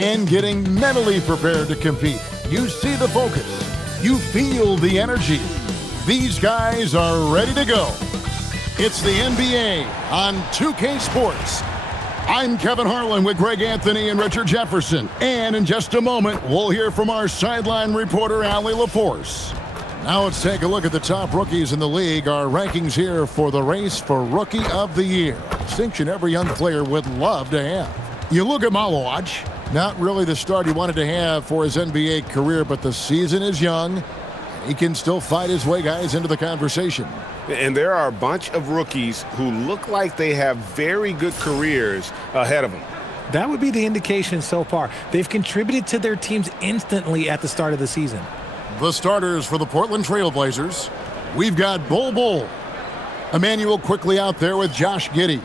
and getting mentally prepared to compete. You see the focus. You feel the energy. These guys are ready to go. It's the NBA on 2K Sports. I'm Kevin Harlan with Greg Anthony and Richard Jefferson. And in just a moment, we'll hear from our sideline reporter, Allie LaForce. Now let's take a look at the top rookies in the league. Our rankings here for the race for Rookie of the Year. Distinction every young player would love to have. You look at Malawach. Not really the start he wanted to have for his NBA career, but the season is young. He can still fight his way, guys, into the conversation. And there are a bunch of rookies who look like they have very good careers ahead of them. That would be the indication so far. They've contributed to their teams instantly at the start of the season. The starters for the Portland Trail Blazers. We've got Bol. Emmanuel quickly out there with Josh Giddey.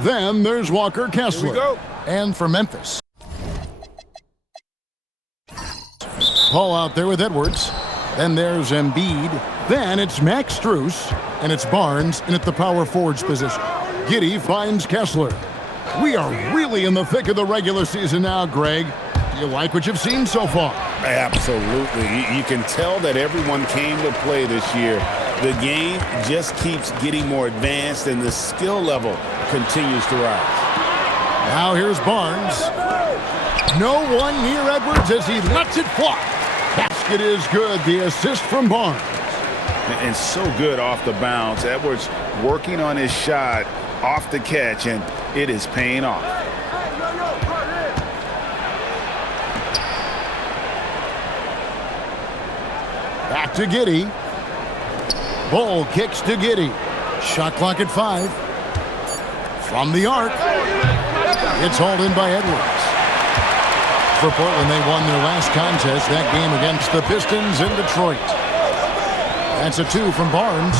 Then there's Walker Kessler. Here we go. And for Memphis, Paul out there with Edwards. Then there's Embiid. Then it's Max Strus. And it's Barnes in at the power forwards position. Giddey finds Kessler. We are really in the thick of the regular season now, Greg. Do you like what you've seen so far? Absolutely. You can tell that everyone came to play this year. The game just keeps getting more advanced and the skill level continues to rise. Now here's Barnes. No one near Edwards as he lets it fly. Basket is good. The assist from Barnes. And so good off the bounce. Edwards working on his shot off the catch, and it is paying off. Back to Giddey. Bol kicks to Giddey. Shot clock at 5. From the arc. It's hauled in by Edwards. For Portland, they won their last contest, that game against the Pistons in Detroit. That's a 2 from Barnes.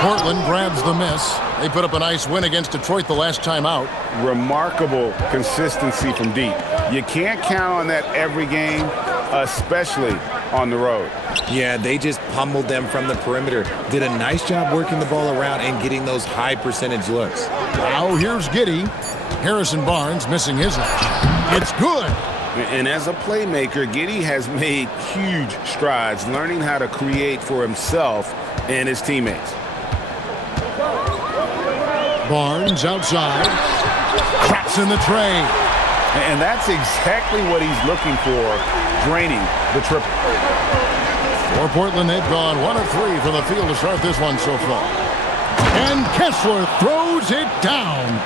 Portland grabs the miss. They put up a nice win against Detroit the last time out. Remarkable consistency from deep. You can't count on that every game, especially on the road. Yeah, they just pummeled them from the perimeter. Did a nice job working the ball around and getting those high percentage looks. Now here's Giddey. Harrison Barnes missing his last. It's good. And as a playmaker, Giddey has made huge strides learning how to create for himself and his teammates. Barnes outside. Traps in the tray. And that's exactly what he's looking for, draining the triple. For Portland, they've gone 1 of 3 from the field to start this one so far. And Kessler throws it down.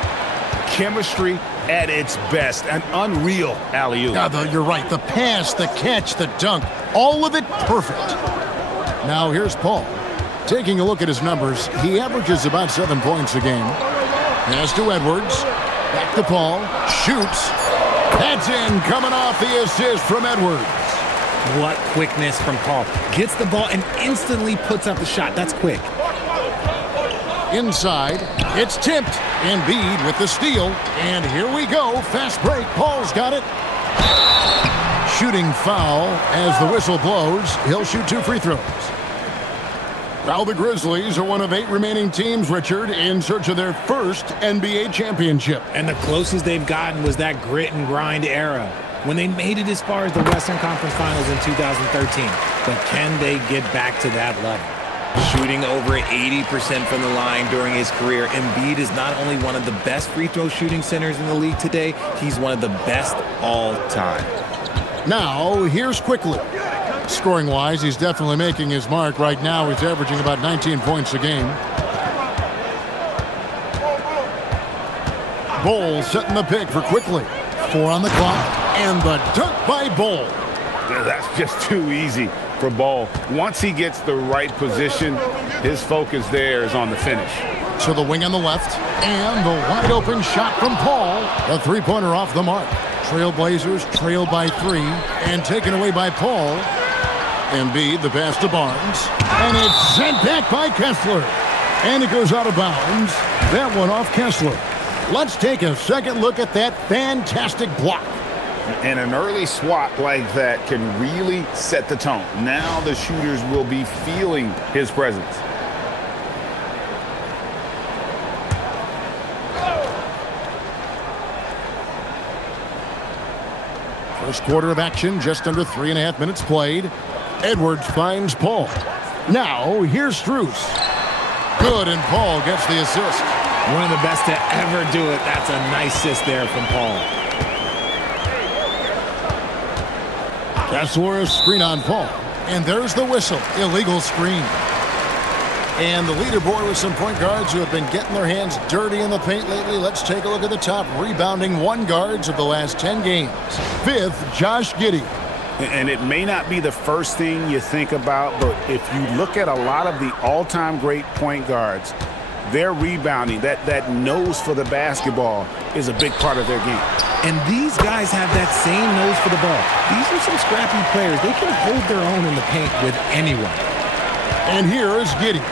Chemistry at its best. An unreal alley-oop. Yeah, you're right. The pass, the catch, the dunk, all of it perfect. Now here's Paul. Taking a look at his numbers, he averages about 7 points a game. Pass to Edwards. Back to Paul. Shoots. That's in, coming off the assist from Edwards. What quickness from Paul. Gets the ball and instantly puts up the shot. That's quick. Inside, it's tipped. Embiid with the steal. And here we go. Fast break. Paul's got it. Shooting foul as the whistle blows. He'll shoot 2 free throws. Now the Grizzlies are one of 8 remaining teams, Richard, in search of their first NBA championship. And the closest they've gotten was that grit and grind era when they made it as far as the Western Conference Finals in 2013. But can they get back to that level? Shooting over 80% from the line during his career, Embiid is not only one of the best free throw shooting centers in the league today, he's one of the best all time. Now, here's quickly. Scoring-wise, he's definitely making his mark. Right now, he's averaging about 19 points a game. Bol setting the pick for quickly. 4 on the clock, and the dunk by Bol. That's just too easy for Bol. Once he gets the right position, his focus there is on the finish. To the wing on the left, and the wide-open shot from Paul. The three-pointer off the mark. Trailblazers trail by 3, and taken away by Paul. Embiid, the pass to Barnes, and it's sent back by Kessler. And it goes out of bounds. That one off Kessler. Let's take a second look at that fantastic block. And an early swat like that can really set the tone. Now the shooters will be feeling his presence. First quarter of action, just under 3.5 minutes played. Edwards finds Paul. Now, here's Strus. Good, and Paul gets the assist. One of the best to ever do it. That's a nice assist there from Paul. Kessler, screen on Paul. And there's the whistle. Illegal screen. And the leaderboard with some point guards who have been getting their hands dirty in the paint lately. Let's take a look at the top rebounding one guards of the last 10 games. 5th, Josh Giddey. And it may not be the first thing you think about, but if you look at a lot of the all-time great point guards, their rebounding, that nose for the basketball is a big part of their game. And these guys have that same nose for the ball. These are some scrappy players. They can hold their own in the paint with anyone. And here is Giddey.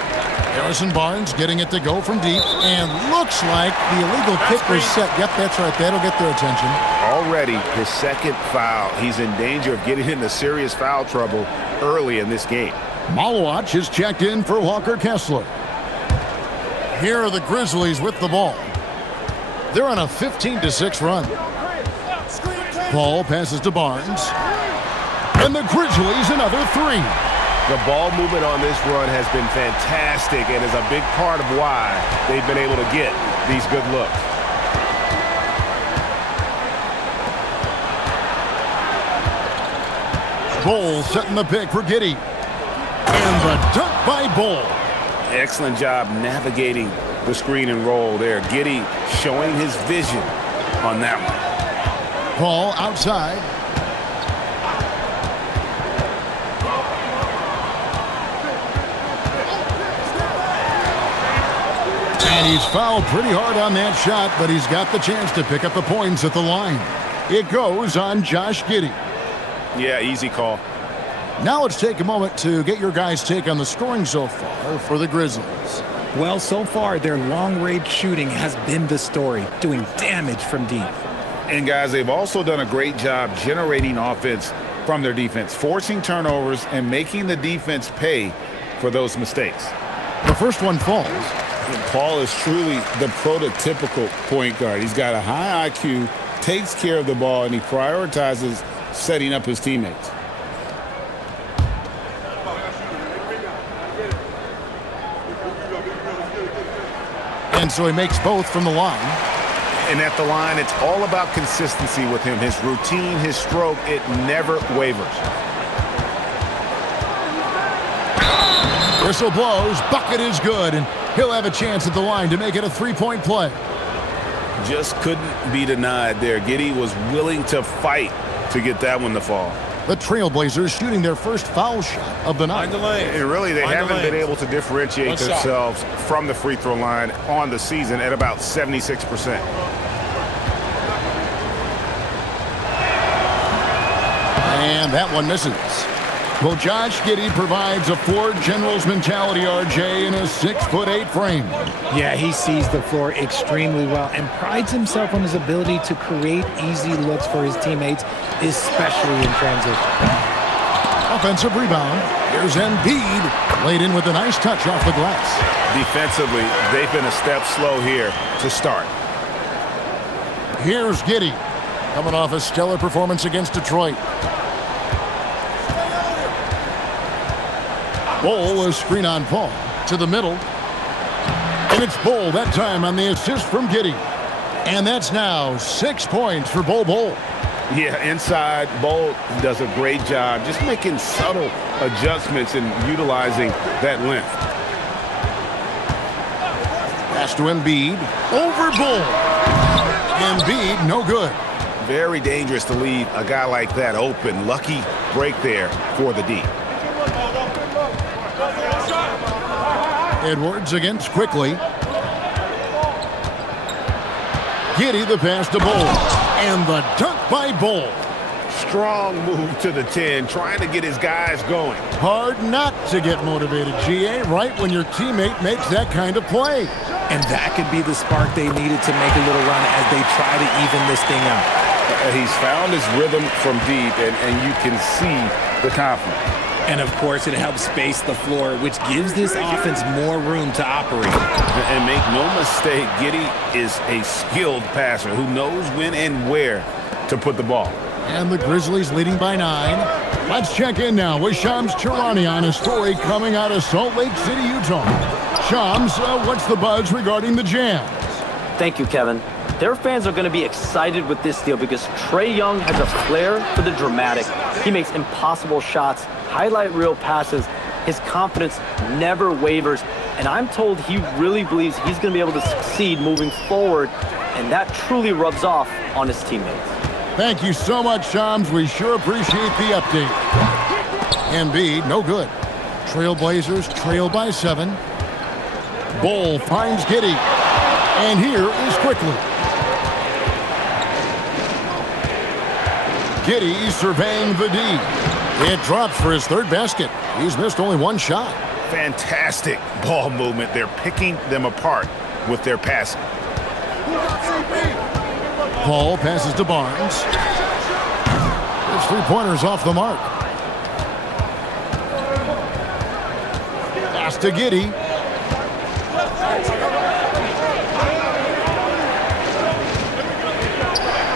Harrison Barnes getting it to go from deep, and looks like the illegal kick was set. Yep, that's right. That'll get their attention. Already his second foul. He's in danger of getting into serious foul trouble early in this game. Malwatch is checked in for Walker Kessler. Here are the Grizzlies with the ball. They're on a 15-6 run. Paul passes to Barnes. And the Grizzlies another three. The ball movement on this run has been fantastic and is a big part of why they've been able to get these good looks. Bull setting the pick for Giddey. And the dunk by Bull. Excellent job navigating the screen and roll there. Giddey showing his vision on that one. Paul outside. And he's fouled pretty hard on that shot, but he's got the chance to pick up the points at the line. It goes on Josh Giddey. Yeah, easy call. Now let's take a moment to get your guys' take on the scoring so far for the Grizzlies. Well, so far, their long-range shooting has been the story, doing damage from deep. And, guys, they've also done a great job generating offense from their defense, forcing turnovers and making the defense pay for those mistakes. The first one falls. Paul is truly the prototypical point guard. He's got a high IQ, takes care of the ball, and he prioritizes setting up his teammates. And so he makes both from the line. And at the line, it's all about consistency with him. His routine, his stroke, it never wavers. Whistle blows, bucket is good, and he'll have a chance at the line to make it a three-point play. Just couldn't be denied there. Giddey was willing to fight to get that one to fall. The Trailblazers shooting their first foul shot of the night. And really, they haven't been able to differentiate themselves from the free throw line on the season at about 76%. And that one misses. Well, Josh Giddey provides a floor general's mentality, RJ, in a 6'8" frame. Yeah, he sees the floor extremely well and prides himself on his ability to create easy looks for his teammates, especially in transition. Offensive rebound. Here's Embiid, laid in with a nice touch off the glass. Defensively, they've been a step slow here to start. Here's Giddey, coming off a stellar performance against Detroit. Bull, a screen on Paul to the middle. And it's Bull that time on the assist from Giddey. And that's now 6 points for Bull. Yeah, inside, Bull does a great job just making subtle adjustments and utilizing that length. Pass to Embiid. Over Bull. Embiid, no good. Very dangerous to leave a guy like that open. Lucky break there for the D. Edwards against quickly. Giddey the pass to Bull. And the dunk by Bull. Strong move to the 10, trying to get his guys going. Hard not to get motivated, GA, right when your teammate makes that kind of play. And that could be the spark they needed to make a little run as they try to even this thing out. He's found his rhythm from deep, and you can see the confidence. And, of course, it helps space the floor, which gives this offense more room to operate. And make no mistake, Giddey is a skilled passer who knows when and where to put the ball. And the Grizzlies leading by 9. Let's check in now with Shams Charania on a story coming out of Salt Lake City, Utah. Shams, what's the buzz regarding the Jazz? Thank you, Kevin. Their fans are going to be excited with this deal because Trae Young has a flair for the dramatic. He makes impossible shots, highlight reel passes. His confidence never wavers. And I'm told he really believes he's going to be able to succeed moving forward. And that truly rubs off on his teammates. Thank you so much, Shams. We sure appreciate the update. Embiid, no good. Trailblazers trail by 7. Bol finds Giddey. And here is Quickly. Giddey surveying the D. It drops for his 3rd basket. He's missed only 1 shot. Fantastic ball movement. They're picking them apart with their passing. Paul passes to Barnes. His 3-pointers off the mark. Pass to Giddey.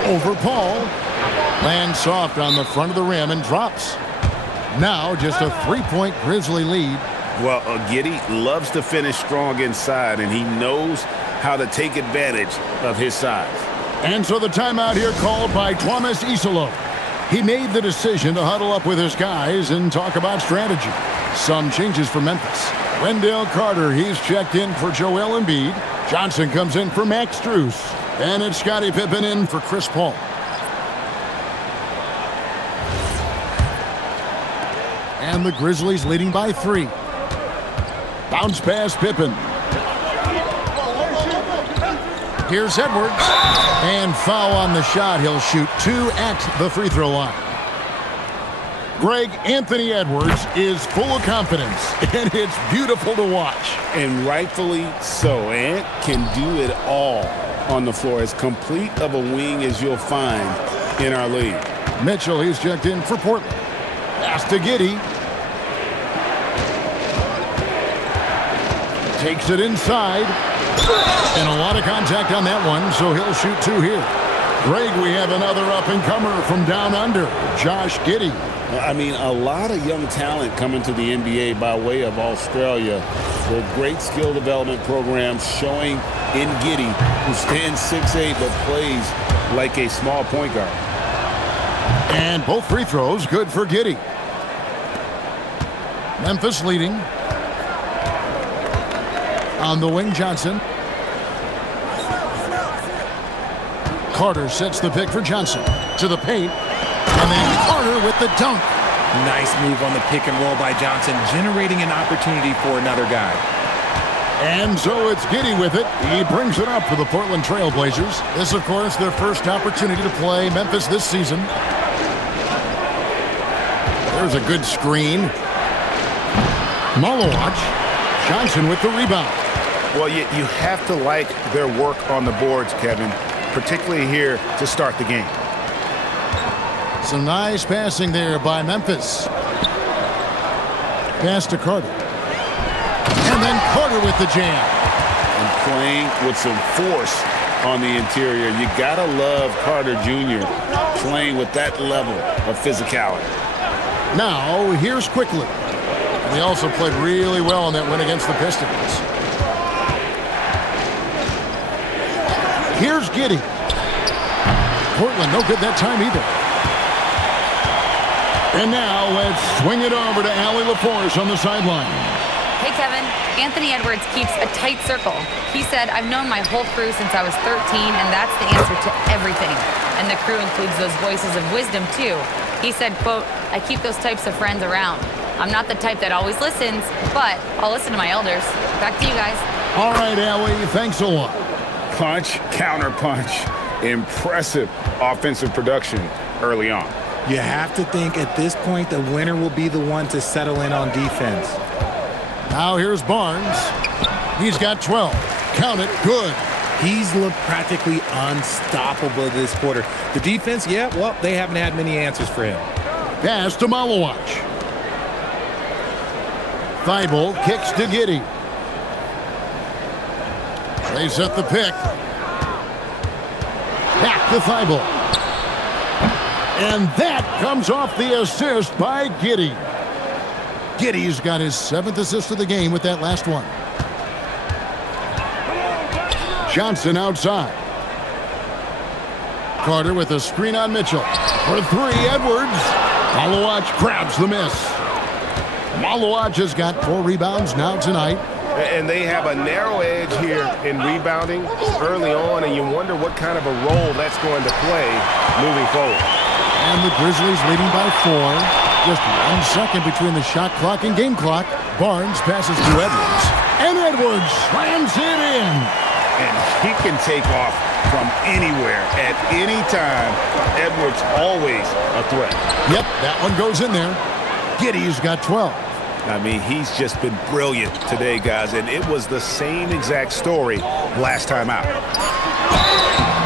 Over Paul. Lands soft on the front of the rim and drops. Now just a 3-point Grizzly lead. Well, Giddey loves to finish strong inside, and he knows how to take advantage of his size. And so the timeout here called by Thomas Isolo. He made the decision to huddle up with his guys and talk about strategy. Some changes for Memphis. Wendell Carter, he's checked in for Joel Embiid. Johnson comes in for Max Strus. And it's Scottie Pippen in for Chris Paul. And the Grizzlies leading by 3. Bounce pass Pippen. Here's Edwards. And foul on the shot. He'll shoot 2 at the free throw line. Greg, Anthony Edwards is full of confidence, and it's beautiful to watch. And rightfully so. Ant can do it all on the floor. As complete of a wing as you'll find in our league. Mitchell, he's checked in for Portland. Pass to Giddey. Takes it inside. And a lot of contact on that one, so he'll shoot 2 here. Greg, we have another up-and-comer from down under, Josh Giddey. I mean, a lot of young talent coming to the NBA by way of Australia. Their great skill development programs showing in Giddey, who stands 6'8", but plays like a small point guard. And both free throws good for Giddey. Memphis leading. On the wing, Johnson. Carter sets the pick for Johnson. To the paint. And then Carter with the dunk. Nice move on the pick and roll by Johnson, generating an opportunity for another guy. And so it's Giddey with it. He brings it up for the Portland Trail Blazers. This, of course, their first opportunity to play Memphis this season. There's a good screen. Malowacz. Johnson with the rebound. Well, you have to like their work on the boards, Kevin, particularly here to start the game. Some nice passing there by Memphis. Pass to Carter. And then Carter with the jam. And playing with some force on the interior. You gotta love Carter Jr. playing with that level of physicality. Now, here's Quickly. They also played really well in that win against the Pistons. Here's Giddey. Portland, no good that time either. And now let's swing it over to Allie LaForce on the sideline. Hey, Kevin. Anthony Edwards keeps a tight circle. He said, I've known my whole crew since I was 13, and that's the answer to everything. And the crew includes those voices of wisdom, too. He said, quote, I keep those types of friends around. I'm not the type that always listens, but I'll listen to my elders. Back to you guys. All right, Allie, thanks a lot. Punch, counter punch. Impressive offensive production early on. You have to think at this point the winner will be the one to settle in on defense. Now here's Barnes. He's got 12. Count it. Good. He's looked practically unstoppable this quarter. The defense, yeah, well, they haven't had many answers for him. Pass to Malowacz. Thibault kicks to Giddey. They set the pick. Back to Thibault. And that comes off the assist by Giddey. Giddey's got his 7th assist of the game with that last one. Johnson outside. Carter with a screen on Mitchell. For 3, Edwards. Malawach grabs the miss. Malawach has got 4 rebounds now tonight. And they have a narrow edge here in rebounding early on, and you wonder what kind of a role that's going to play moving forward. And the Grizzlies leading by 4. Just 1 second between the shot clock and game clock. Barnes passes to Edwards. And Edwards slams it in. And he can take off from anywhere at any time. Edwards always a threat. Yep, that one goes in there. Giddey's got 12. I mean, he's just been brilliant today, guys, and it was the same exact story last time out.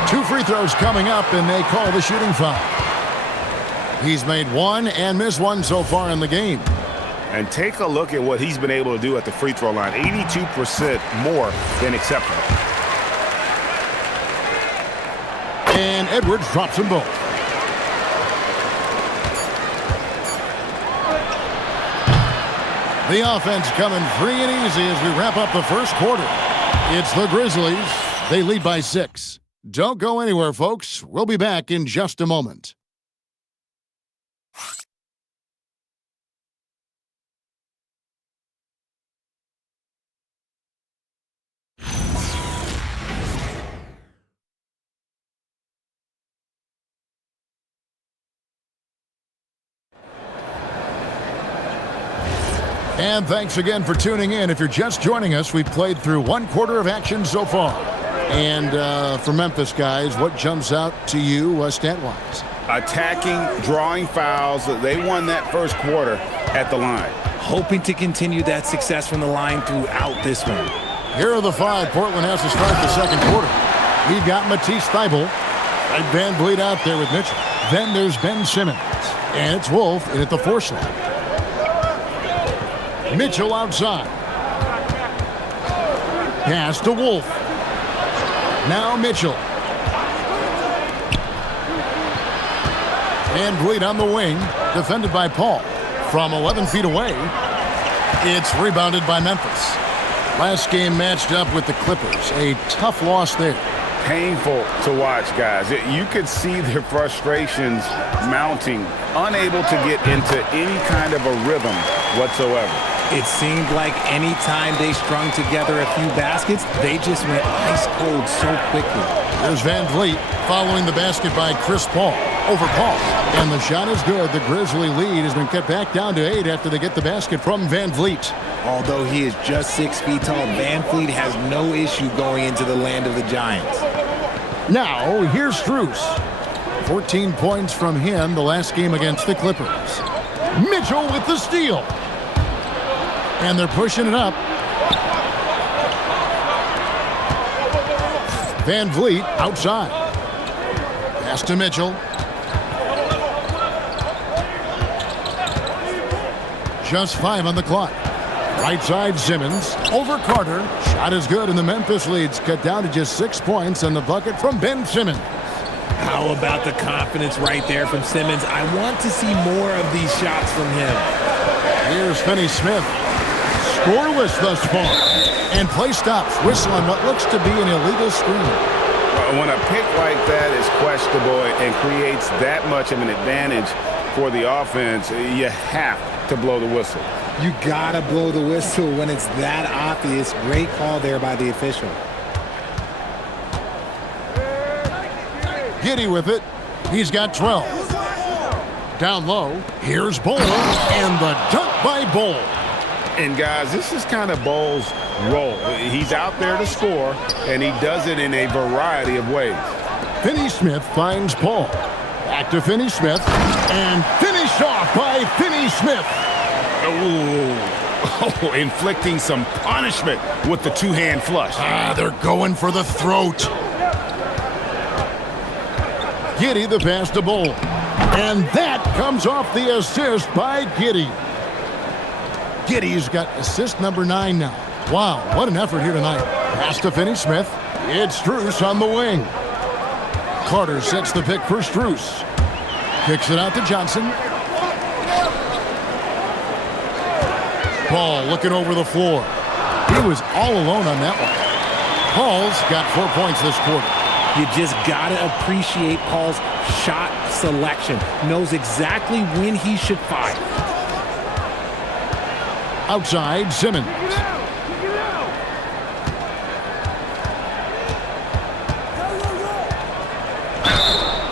2 free throws coming up, and they call the shooting foul. He's made 1 and missed 1 so far in the game. And take a look at what he's been able to do at the free throw line. 82% more than acceptable. And Edwards drops them both. The offense coming free and easy as we wrap up the first quarter. It's the Grizzlies. They lead by 6. Don't go anywhere, folks. We'll be back in just a moment. And thanks again for tuning in. If you're just joining us, we've played through 1 quarter of action so far. And for Memphis, guys, what jumps out to you stat-wise? Attacking, drawing fouls. They won that first quarter at the line. Hoping to continue that success from the line throughout this one. Here are the 5 Portland has to start the second quarter. We've got Matisse Thybulle and Van Vliet out there with Mitchell. Then there's Ben Simmons. And it's Wolf in at the 4 slot. Mitchell outside. Pass to Wolf. Now Mitchell. Van Vliet on the wing. Defended by Paul. From 11 feet away. It's rebounded by Memphis. Last game matched up with the Clippers. A tough loss there. Painful to watch, guys. You could see their frustrations mounting. Unable to get into any kind of a rhythm whatsoever. It seemed like any time they strung together a few baskets, they just went ice cold so quickly. There's Van Vliet following the basket by Chris Paul over Paul. And the shot is good. The Grizzly lead has been cut back down to 8 after they get the basket from Van Vliet. Although he is just 6 feet tall, Van Vliet has no issue going into the land of the Giants. Now, here's Strus. 14 points from him the last game against the Clippers. Mitchell with the steal. And they're pushing it up. Van Vliet outside. Pass to Mitchell. Just 5 on the clock. Right side, Simmons. Over Carter. Shot is good, and the Memphis lead's cut down to just 6 points on the bucket from Ben Simmons. How about the confidence right there from Simmons? I want to see more of these shots from him. Here's Finney-Smith. Scoreless thus far. And play stops. Whistle on what looks to be an illegal screen. When a pick like that is questionable and creates that much of an advantage for the offense, you have to blow the whistle. You gotta blow the whistle when it's that obvious. Great call there by the official. Giddey with it. He's got 12. Down low. Here's Bol. And the dunk by Bol. And guys, this is kind of Bol's role. He's out there to score, and he does it in a variety of ways. Finney-Smith finds Paul. Back to Finney-Smith. And finished off by Finney-Smith. Oh, inflicting some punishment with the two-hand flush. They're going for the throat. Giddey the pass to Bol. And that comes off the assist by Giddey. Giddey's got assist number 9 now. Wow, what an effort here tonight. Pass to Finney-Smith. It's Strus on the wing. Carter sets the pick for Strus. Kicks it out to Johnson. Paul looking over the floor. He was all alone on that one. Paul's got 4 points this quarter. You just got to appreciate Paul's shot selection. Knows exactly when he should fire. Outside, Simmons.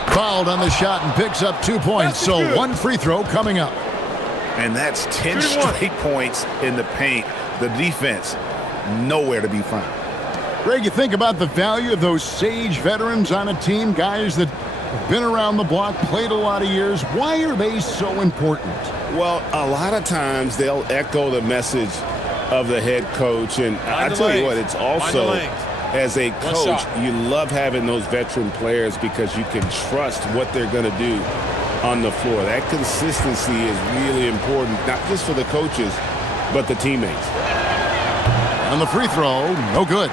Fouled on the shot and picks up 2 points. So one free throw coming up. And that's 10 straight points in the paint. The defense, nowhere to be found. Greg, you think about the value of those sage veterans on a team, guys that have been around the block, played a lot of years. Why are they so important? Well, a lot of times they'll echo the message of the head coach. And I tell you what, it's also, as a coach, you love having those veteran players because you can trust what they're going to do on the floor. That consistency is really important, not just for the coaches, but the teammates. On the free throw, no good.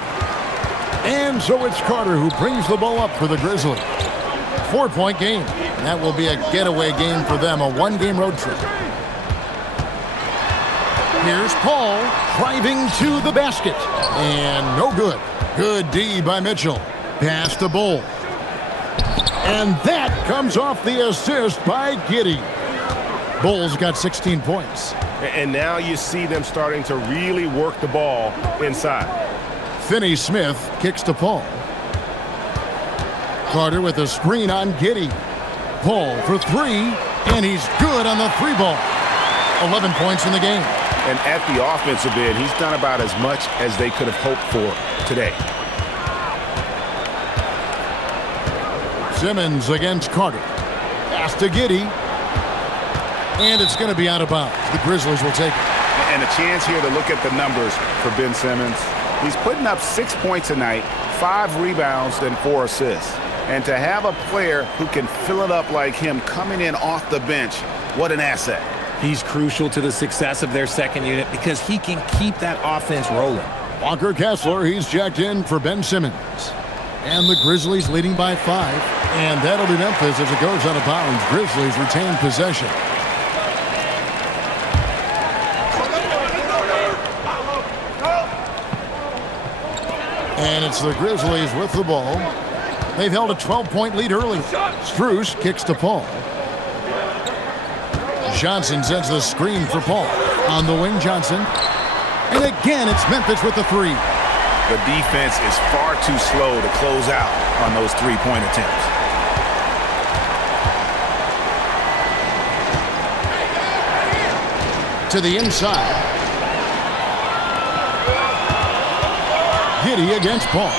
And so it's Carter who brings the ball up for the Grizzlies. 4-point game. That will be a getaway game for them, a one-game road trip. Here's Paul driving to the basket. And no good. Good D by Mitchell. Pass to Bull. And that comes off the assist by Giddey. Bull's got 16 points. And now you see them starting to really work the ball inside. Finney-Smith kicks to Paul. Carter with a screen on Giddey. Paul for three, and he's good on the three ball. 11 points in the game. And at the offensive end, he's done about as much as they could have hoped for today. Simmons against Carter. Pass to Giddey. And it's going to be out of bounds. The Grizzlies will take it. And a chance here to look at the numbers for Ben Simmons. He's putting up 6 points tonight, 5 rebounds, and 4 assists. And to have a player who can fill it up like him coming in off the bench, what an asset. He's crucial to the success of their second unit because he can keep that offense rolling. Walker Kessler, he's checked in for Ben Simmons. And the Grizzlies leading by 5. And that'll be Memphis as it goes out of bounds. Grizzlies retain possession. And it's the Grizzlies with the ball. They've held a 12-point lead early. Strus kicks to Paul. Johnson sends the screen for Paul. On the wing, Johnson. And again, it's Memphis with the three. The defense is far too slow to close out on those three-point attempts. To the inside. Giddey against Paul.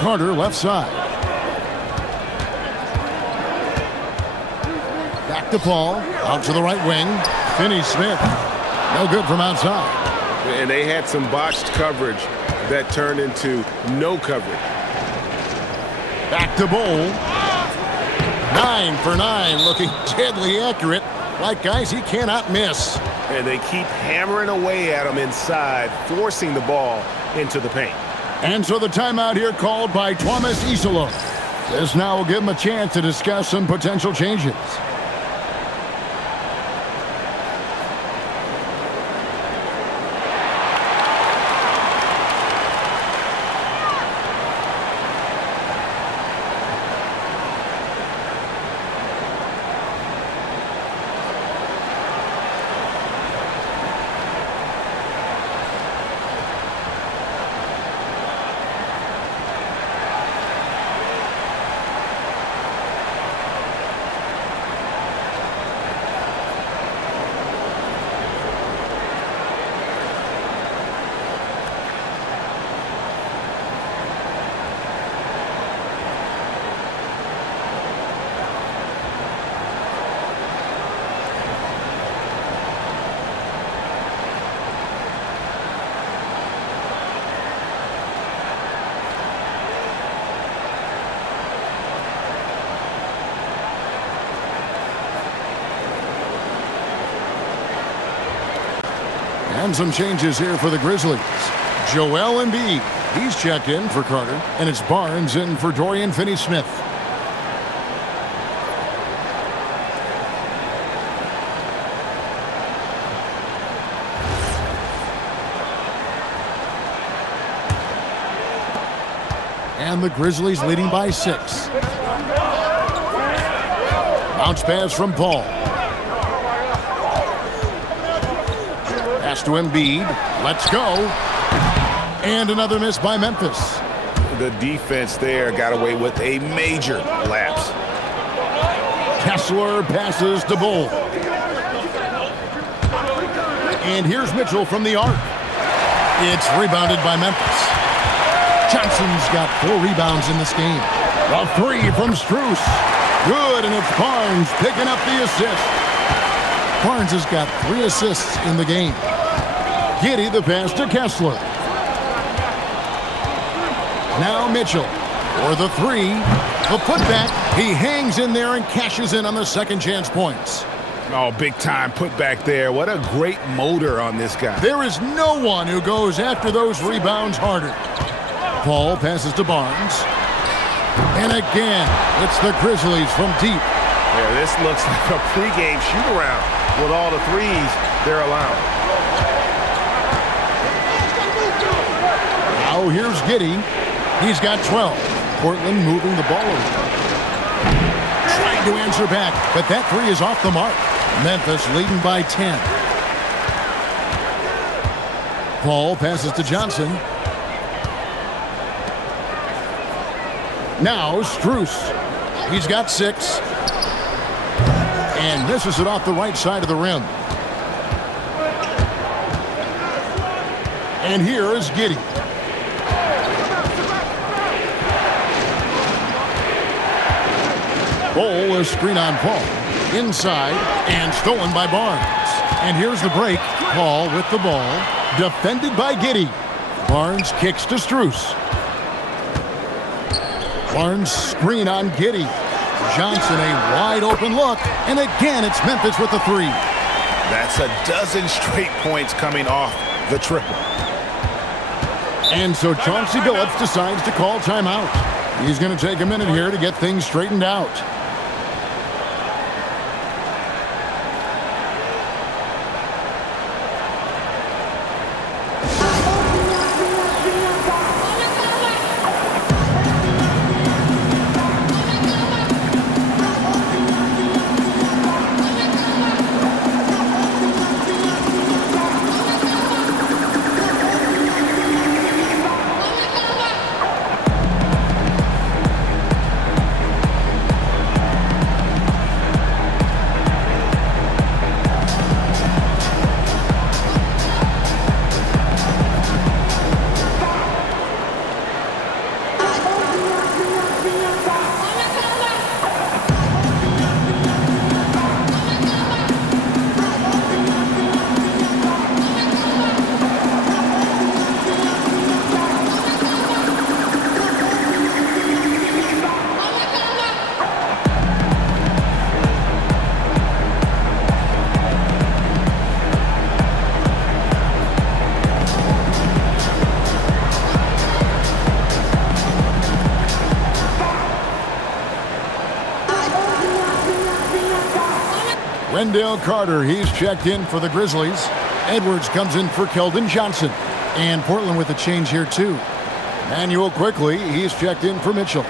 Carter left side. Back to Paul. Out to the right wing. Finney-Smith. No good from outside. And they had some botched coverage that turned into no coverage. Back to Bull. 9 for 9. Looking deadly accurate. Like guys he cannot miss. And they keep hammering away at him inside, forcing the ball into the paint. And so the timeout here called by Thomas Isola. This now will give him a chance to discuss some potential changes. And some changes here for the Grizzlies. Joel Embiid. He's checked in for Carter, and it's Barnes in for Dorian Finney-Smith. And the Grizzlies leading by 6. Bounce pass from Paul. Pass to Embiid. Let's go. And another miss by Memphis. The defense there got away with a major lapse. Kessler passes to Bull. And here's Mitchell from the arc. It's rebounded by Memphis. Johnson's got 4 rebounds in this game. A 3 from Strus. Good, and it's Barnes picking up the assist. Barnes has got 3 assists in the game. Giddey the pass to Kessler. Now Mitchell for the 3. The putback. He hangs in there and cashes in on the second chance points. Oh, big time putback there. What a great motor on this guy. There is no one who goes after those rebounds harder. Paul passes to Barnes. And again, it's the Grizzlies from deep. Yeah, this looks like a pregame shoot-around with all the threes they're allowing. Now here's Giddey. He's got 12. Portland moving the ball around. Trying to answer back, but that 3 is off the mark. Memphis leading by 10. Paul passes to Johnson. Now Strus. He's got 6. And misses it off the right side of the rim. And here is Giddey. Bull, a screen on Paul. Inside and stolen by Barnes. And here's the break. Paul with the ball. Defended by Giddey. Barnes kicks to Strus. Barnes screen on Giddey. Johnson a wide open look. And again it's Memphis with the 3. That's a dozen straight points coming off the triple. And so Chauncey Billups decides to call timeout. He's going to take a minute here to get things straightened out. Wendell Carter, he's checked in for the Grizzlies. Edwards comes in for Keldon Johnson. And Portland with a change here too. Manuel quickly, he's checked in for Mitchell.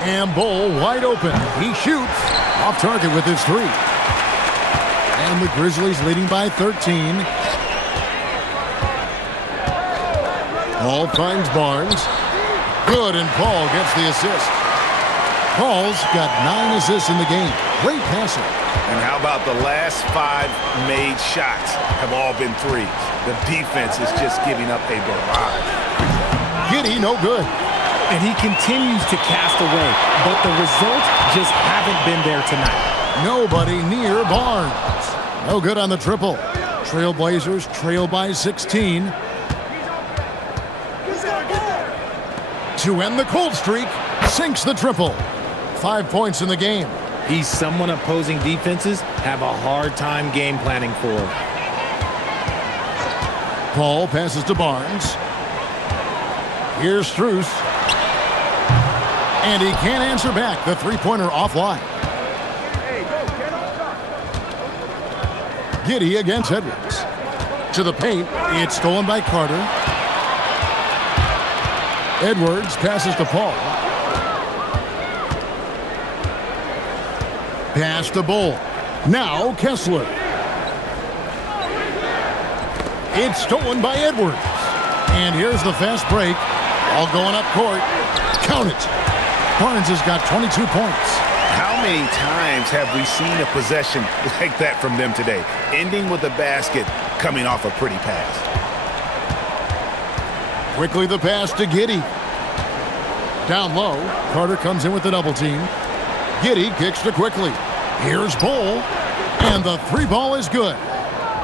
And Bull wide open. He shoots off target with his 3. And the Grizzlies leading by 13. Paul finds Barnes. Good, and Paul gets the assist. Paul's got 9 assists in the game. Great passer. And how about the last 5 made shots have all been threes? The defense is just giving up a barrage. Giddey, no good. And he continues to cast away, but the results just haven't been there tonight. Nobody near Barnes. No good on the triple. Trailblazers trail by 16. To end the cold streak, sinks the triple. 5 points in the game. He's someone opposing defenses have a hard time game planning for. Paul passes to Barnes. Here's Strus. And he can't answer back. The three-pointer offline. Giddey against Edwards. To the paint. It's stolen by Carter. Edwards passes to Paul. Pass to Bull. Now Kessler. It's stolen by Edwards. And here's the fast break. All going up court. Count it. Barnes has got 22 points. How many times have we seen a possession like that from them today? Ending with a basket, coming off a pretty pass. Quickly the pass to Giddey. Down low. Carter comes in with the double team. Giddey kicks to Quickly. Here's Bull. And the three ball is good.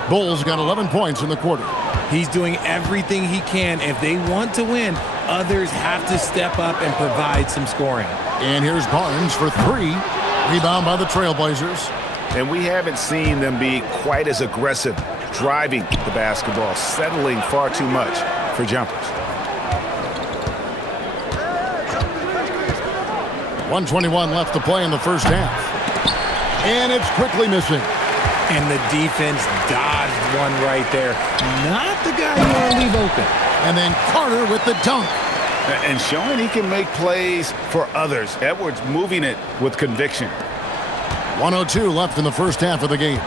Bull's got 11 points in the quarter. He's doing everything he can. If they want to win, others have to step up and provide some scoring. And here's Barnes for three. Rebound by the Trailblazers. And we haven't seen them be quite as aggressive, driving the basketball, settling far too much for jumpers. 1:21 left to play in the first half. And it's Quickly missing. And the defense dodged one right there. Not the guy you want to leave open. And then Carter with the dunk. And showing he can make plays for others. Edwards moving it with conviction. 1:02 left in the first half of the game.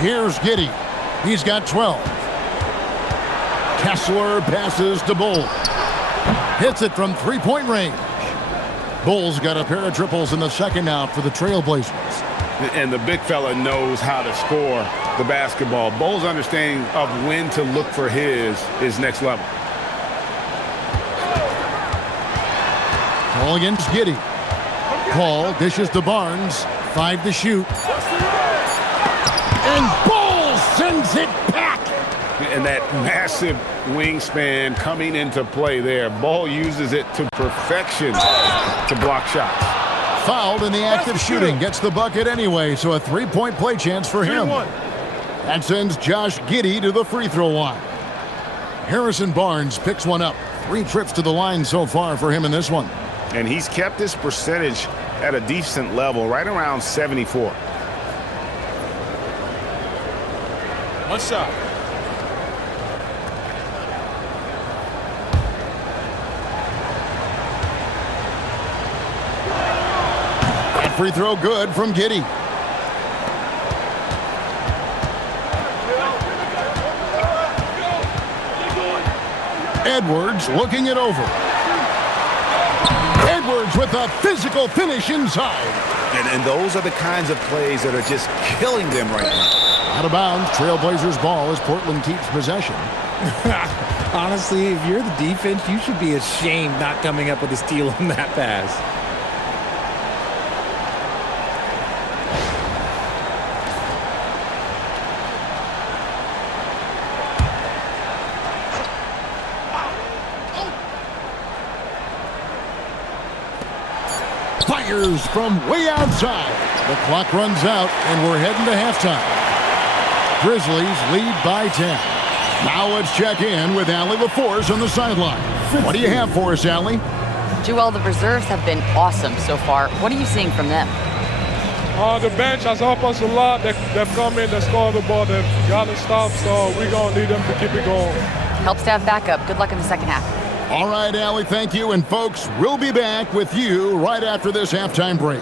Here's Giddey. He's got 12. Kessler passes to Bull. Hits it from three-point range. Bull's got a pair of triples in the second half for the Trailblazers. And the big fella knows how to score the basketball. Bull's understanding of when to look for his is next level. Paul against Giddey. Paul dishes to Barnes. 5 to shoot. And Bull sends it back. And that massive wingspan coming into play there. Bull uses it to perfection to block shots. Fouled in the act of shooting. Gets the bucket anyway, so a three-point play chance for him. That sends Josh Giddey to the free throw line. Harrison Barnes picks one up. 3 trips to the line so far for him in this one. And he's kept his percentage at a decent level, right around 74. One shot. Free throw good from Giddey. Edwards looking it over. Edwards with a physical finish inside. And those are the kinds of plays that are just killing them right now. Out of bounds, Trailblazers ball as Portland keeps possession. Honestly, if you're the defense, you should be ashamed not coming up with a steal on that pass. Fires from way outside. The clock runs out, and we're heading to halftime. Grizzlies lead by 10. Now let's check in with Allie LaForce on the sideline. What do you have for us, Allie? Joel, the reserves have been awesome so far. What are you seeing from them? The bench has helped us a lot. They've come in, they scored the ball, they've got to stop, so we're going to need them to keep it going. Helps to have backup. Good luck in the second half. All right, Allie, thank you. And folks, we'll be back with you right after this halftime break.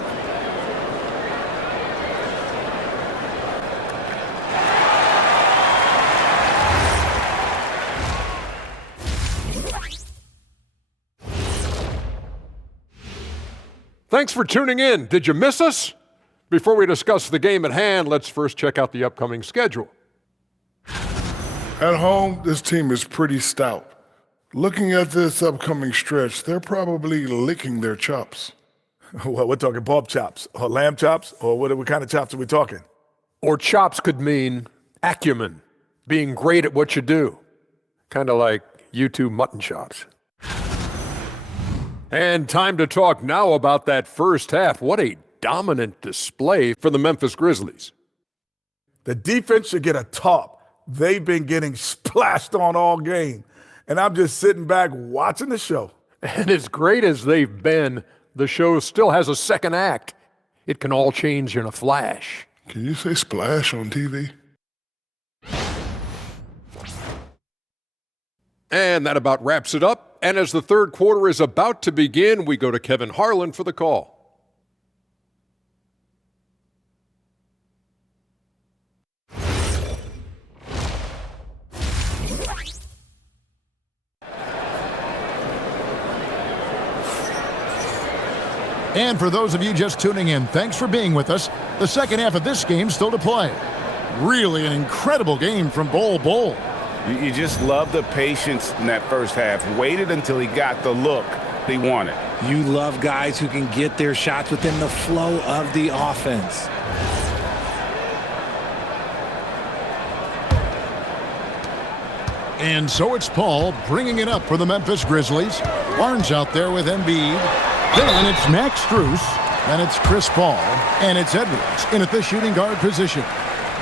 Thanks for tuning in. Did you miss us? Before we discuss the game at hand, let's first check out the upcoming schedule. At home, this team is pretty stout. Looking at this upcoming stretch, they're probably licking their chops. Well, we're talking pork chops or lamb chops, or what kind of chops are we talking? Or chops could mean acumen, being great at what you do. Kind of like you two mutton chops. And time to talk now about that first half. What a dominant display for the Memphis Grizzlies. The defense should get a top. They've been getting splashed on all game. And I'm just sitting back watching the show. And as great as they've been, the show still has a second act. It can all change in a flash. Can you say splash on TV? And that about wraps it up. And as the third quarter is about to begin, we go to Kevin Harlan for the call. And for those of you just tuning in, thanks for being with us. The second half of this game still to play. Really an incredible game from Bol. You just love the patience in that first half. Waited until he got the look he wanted. You love guys who can get their shots within the flow of the offense. And so it's Paul bringing it up for the Memphis Grizzlies. Barnes out there with Embiid. Then it's Max Strus. Then it's Chris Paul. And it's Edwards in at the shooting guard position.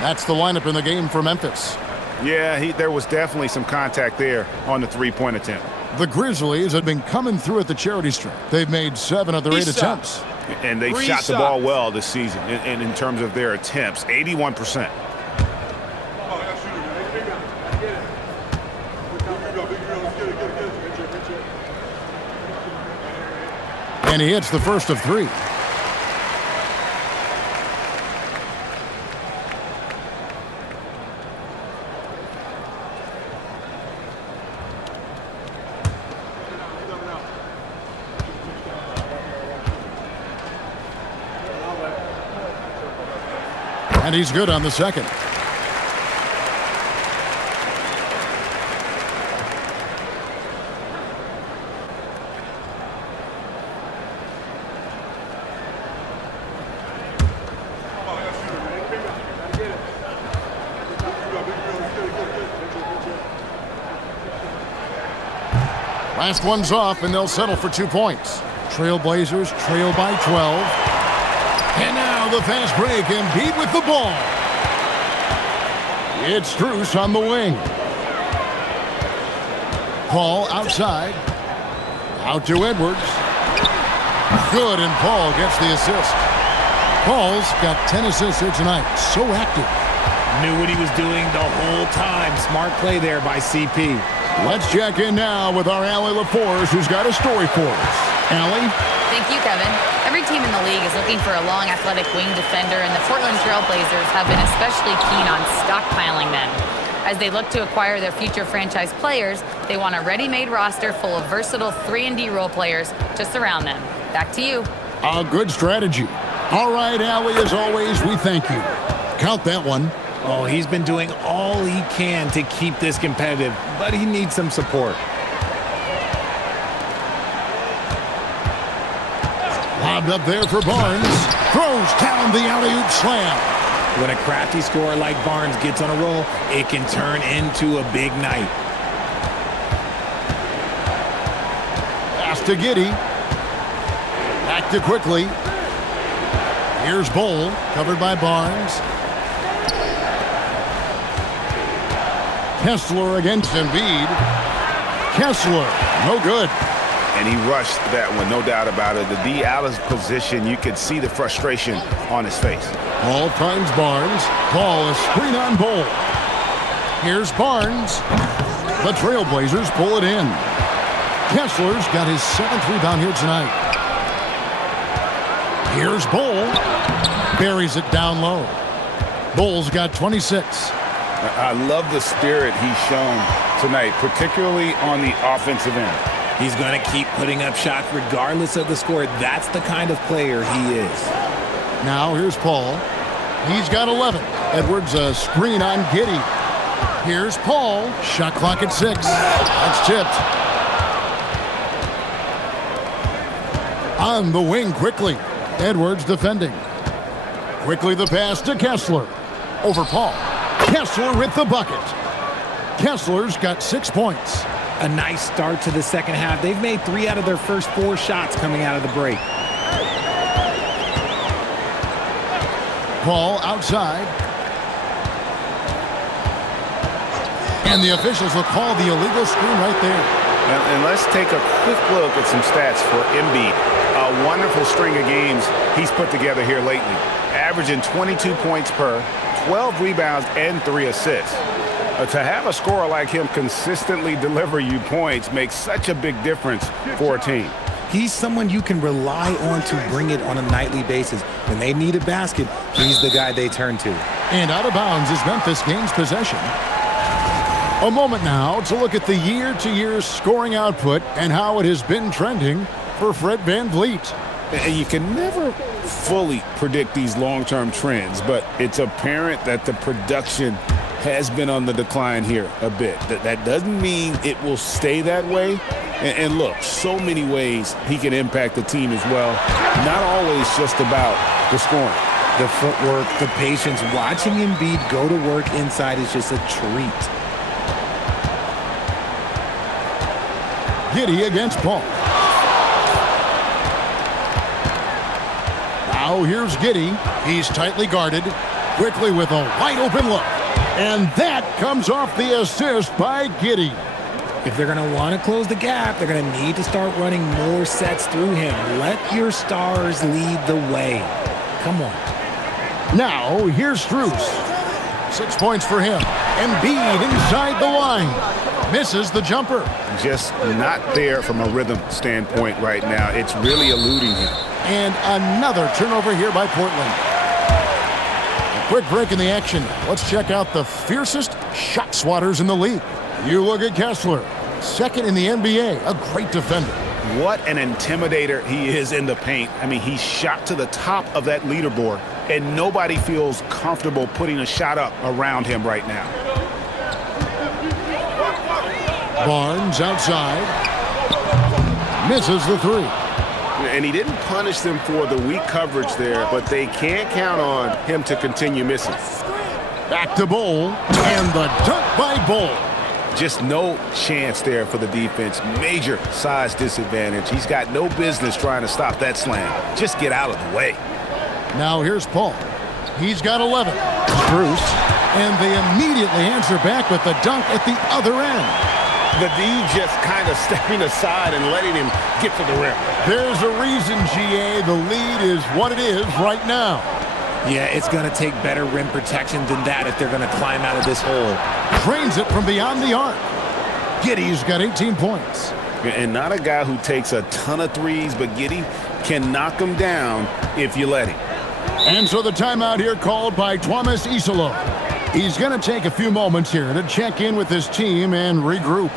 That's the lineup in the game for Memphis. Yeah, there was definitely some contact there on the three-point attempt. The Grizzlies have been coming through at the charity stripe. They've made 7 of their 8 attempts. And they've shot the ball well this season in terms of their attempts, 81%. And he hits the first of 3. And he's good on the second. Last one's off, and they'll settle for 2 points. Trailblazers trail by 12. And now the fast break, Embiid with the ball. It's Strus on the wing. Paul outside. Out to Edwards. Good, and Paul gets the assist. Paul's got 10 assists here tonight. So active. Knew what he was doing the whole time. Smart play there by CP. Let's check in now with our Allie LaForce, who's got a story for us. Allie? Thank you, Kevin. Every team in the league is looking for a long, athletic wing defender, and the Portland Trailblazers have been especially keen on stockpiling them. As they look to acquire their future franchise players, they want a ready-made roster full of versatile 3-and-D role players to surround them. Back to you. A good strategy. All right, Allie, as always, we thank you. Count that one. Oh, he's been doing all he can to keep this competitive, but he needs some support. Lobbed up there for Barnes. Throws down the alley-oop slam. When a crafty scorer like Barnes gets on a roll, it can turn into a big night. Pass to Giddey. Back to Quickly. Here's Bol, covered by Barnes. Kessler against Embiid. Kessler, no good. And he rushed that one, no doubt about it. The D out of position, you could see the frustration on his face. Paul finds Barnes. Paul, a screen on Bol. Here's Barnes. The Trailblazers pull it in. Kessler's got his 7th rebound here tonight. Here's Bol. Buries it down low. Bol's got 26. I love the spirit he's shown tonight, particularly on the offensive end. He's going to keep putting up shots regardless of the score. That's the kind of player he is. Now here's Paul. He's got 11. Edwards a screen on Giddey. Here's Paul. Shot clock at 6. That's tipped. On the wing quickly. Edwards defending. Quickly the pass to Kessler. Over Paul. Kessler with the bucket. Kessler's got 6 points. A nice start to the second half. They've made 3 out of their first 4 shots coming out of the break. Paul outside. And the officials will call the illegal screen right there. And let's take a quick look at some stats for Embiid. A wonderful string of games he's put together here lately. Averaging 22 points per, 12 rebounds, and 3 assists. To have a scorer like him consistently deliver you points makes such a big difference for a team. He's someone you can rely on to bring it on a nightly basis. When they need a basket, he's the guy they turn to. And out of bounds as Memphis gains possession. A moment now to look at the year-to-year scoring output and how it has been trending for Fred VanVleet. And you can never fully predict these long-term trends, but it's apparent that the production has been on the decline here a bit. That doesn't mean it will stay that way. And look, so many ways he can impact the team as well. Not always just about the scoring. The footwork, the patience, watching Embiid go to work inside is just a treat. Giddey against Paul. Now here's Giddey. He's tightly guarded. Quickly with a wide open look. And that comes off the assist by Giddey. If they're going to want to close the gap, they're going to need to start running more sets through him. Let your stars lead the way. Come on. Now, here's Strus. 6 points for him. Embiid inside the line. Misses the jumper. Just not there from a rhythm standpoint right now. It's really eluding him. And another turnover here by Portland. A quick break in the action. Let's check out the fiercest shot swatters in the league. You look at Kessler, second in the NBA, a great defender. What an intimidator he is in the paint. I mean, he shot to the top of that leaderboard, and nobody feels comfortable putting a shot up around him right now. Barnes outside. Misses the 3. And he didn't punish them for the weak coverage there, but they can't count on him to continue missing. Back to Bol, and the dunk by Bol. Just no chance there for the defense. Major size disadvantage. He's got no business trying to stop that slam. Just get out of the way. Now here's Paul. He's got 11. Bruce. And they immediately answer back with the dunk at the other end. The D just kind of stepping aside and letting him get to the rim. There's a reason, GA. The lead is what it is right now. Yeah, it's going to take better rim protection than that if they're going to climb out of this hole. Drains it from beyond the arc. Giddey's got 18 points. And not a guy who takes a ton of threes, but Giddey can knock them down if you let him. And so the timeout here called by Thomas Isolo. He's going to take a few moments here to check in with his team and regroup.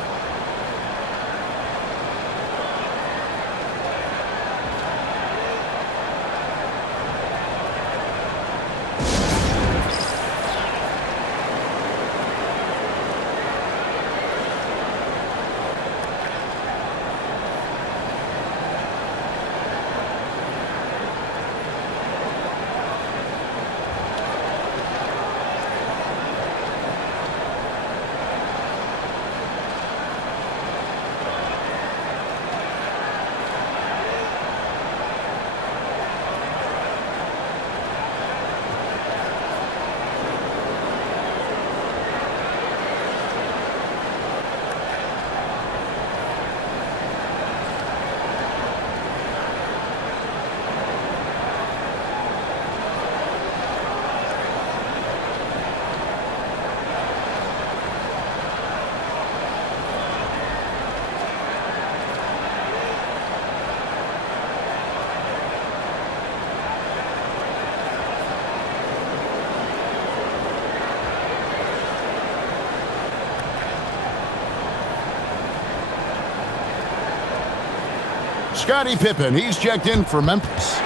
Scottie Pippen, he's checked in for Memphis.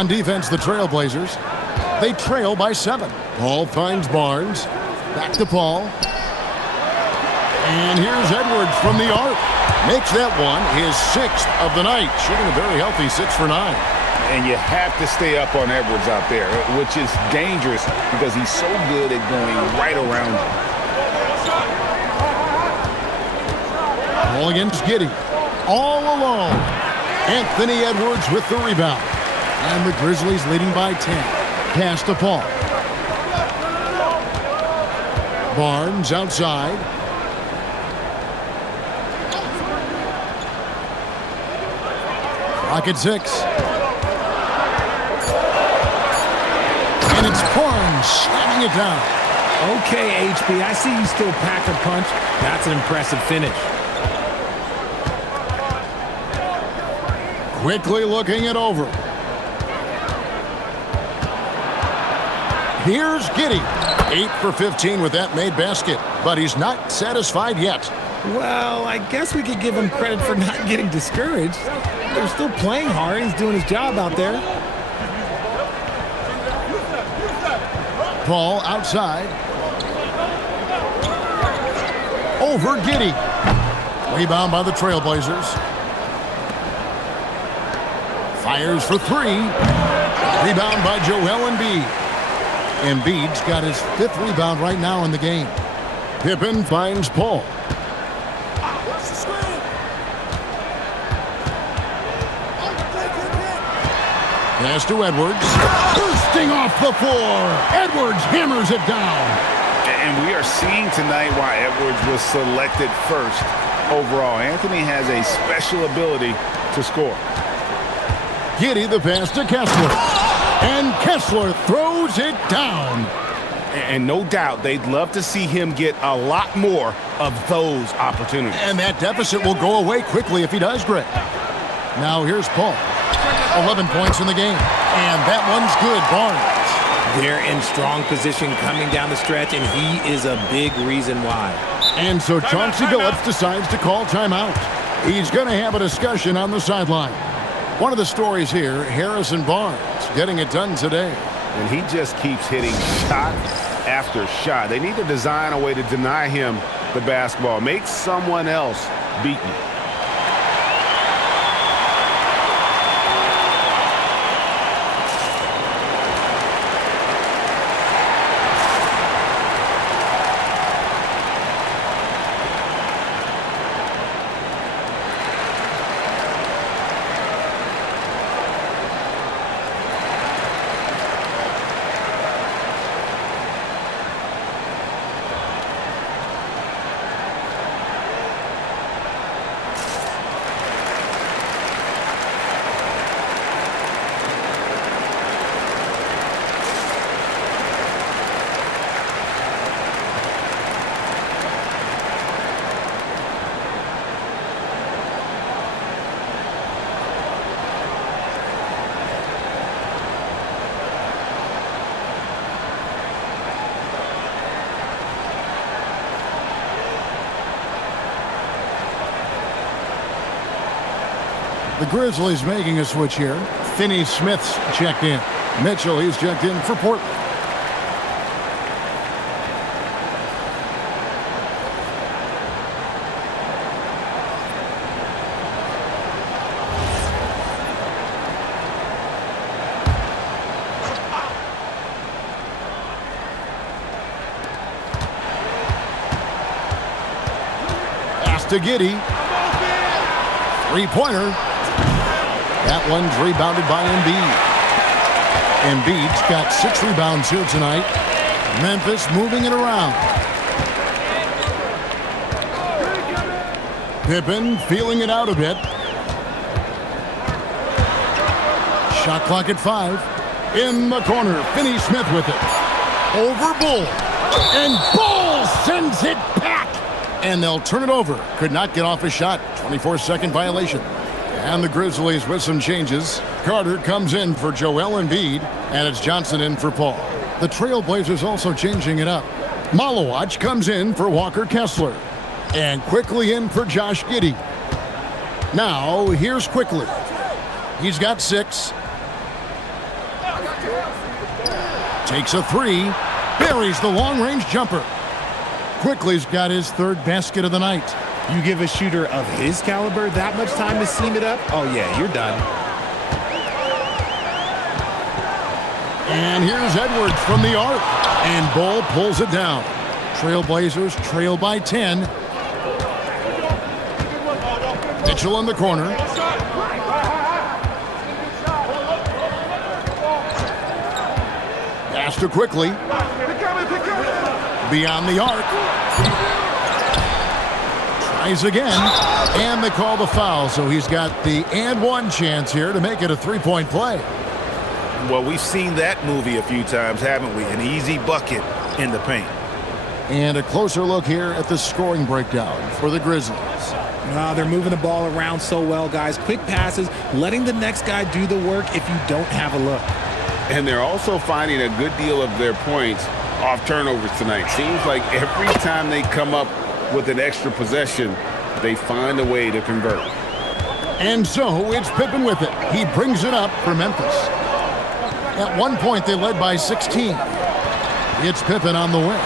On defense, the Trailblazers, they trail by 7. Paul finds Barnes. Back to Paul. And here's Edwards from the arc. Makes that one his 6th of the night. Shooting a very healthy 6 for 9. And you have to stay up on Edwards out there, which is dangerous because he's so good at going right around you. Ball against Giddey. All alone. Anthony Edwards with the rebound. And the Grizzlies leading by 10. Pass to Paul. Barnes outside. Clock at 6. And it's Barnes slamming it down. Okay, HB, I see you still pack a punch. That's an impressive finish. Quickly looking it over. Here's Giddey. 8 for 15 with that made basket, but he's not satisfied yet. Well, I guess we could give him credit for not getting discouraged. They're still playing hard. He's doing his job out there. Paul outside. Over Giddey. Rebound by the Trailblazers. Fires for 3. Rebound by Joel Embiid. Embiid's got his 5th rebound right now in the game. Pippen finds Paul. Pass to Edwards. Bursting off the floor. Edwards hammers it down. And we are seeing tonight why Edwards was selected first overall. Anthony has a special ability to score. Giddey the pass to Kessler. And Kessler throws it down. And no doubt they'd love to see him get a lot more of those opportunities. And that deficit will go away quickly if he does, Greg. Now here's Paul. 11 points in the game. And that one's good, Barnes. They're in strong position coming down the stretch, and he is a big reason why. And so Chauncey Billups decides to call timeout. He's going to have a discussion on the sideline. One of the stories here, Harrison Barnes getting it done today. And he just keeps hitting shot after shot. They need to design a way to deny him the basketball. Make someone else beat you. The Grizzlies making a switch here. Finney Smith's checked in. Mitchell, he's checked in for Portland. Pass to Giddey. Three-pointer. That one's rebounded by Embiid. Embiid's got 6 rebounds here tonight. Memphis moving it around. Pippen feeling it out a bit. Shot clock at 5. In the corner, Finney Smith with it. Over Bull. And Bull sends it back. And they'll turn it over. Could not get off a shot. 24-second violation. And the Grizzlies with some changes. Carter comes in for Joel Embiid, and it's Johnson in for Paul. The Trailblazers also changing it up. Malawach comes in for Walker Kessler. And quickly in for Josh Giddey. Now, here's Quickly. He's got 6. Takes a three. Buries the long-range jumper. Quickly's got his third basket of the night. You give a shooter of his caliber that much time to seam it up? Oh, yeah, you're done. And here's Edwards from the arc. And Bull pulls it down. Trailblazers trail by 10. Mitchell in the corner. Pass to Quickly. Beyond the arc. Tries again. And they call the foul, so he's got the and one chance here to make it a three-point play. Well, we've seen that movie a few times, haven't we? An easy bucket in the paint. And a closer look here at the scoring breakdown for the Grizzlies. They're moving the ball around so well, guys. Quick passes, letting the next guy do the work if you don't have a look. And they're also finding a good deal of their points off turnovers tonight. Seems like every time they come up with an extra possession, they find a way to convert. And so it's Pippen with it. He brings it up for Memphis. At one point, they led by 16. It's Pippen on the wing.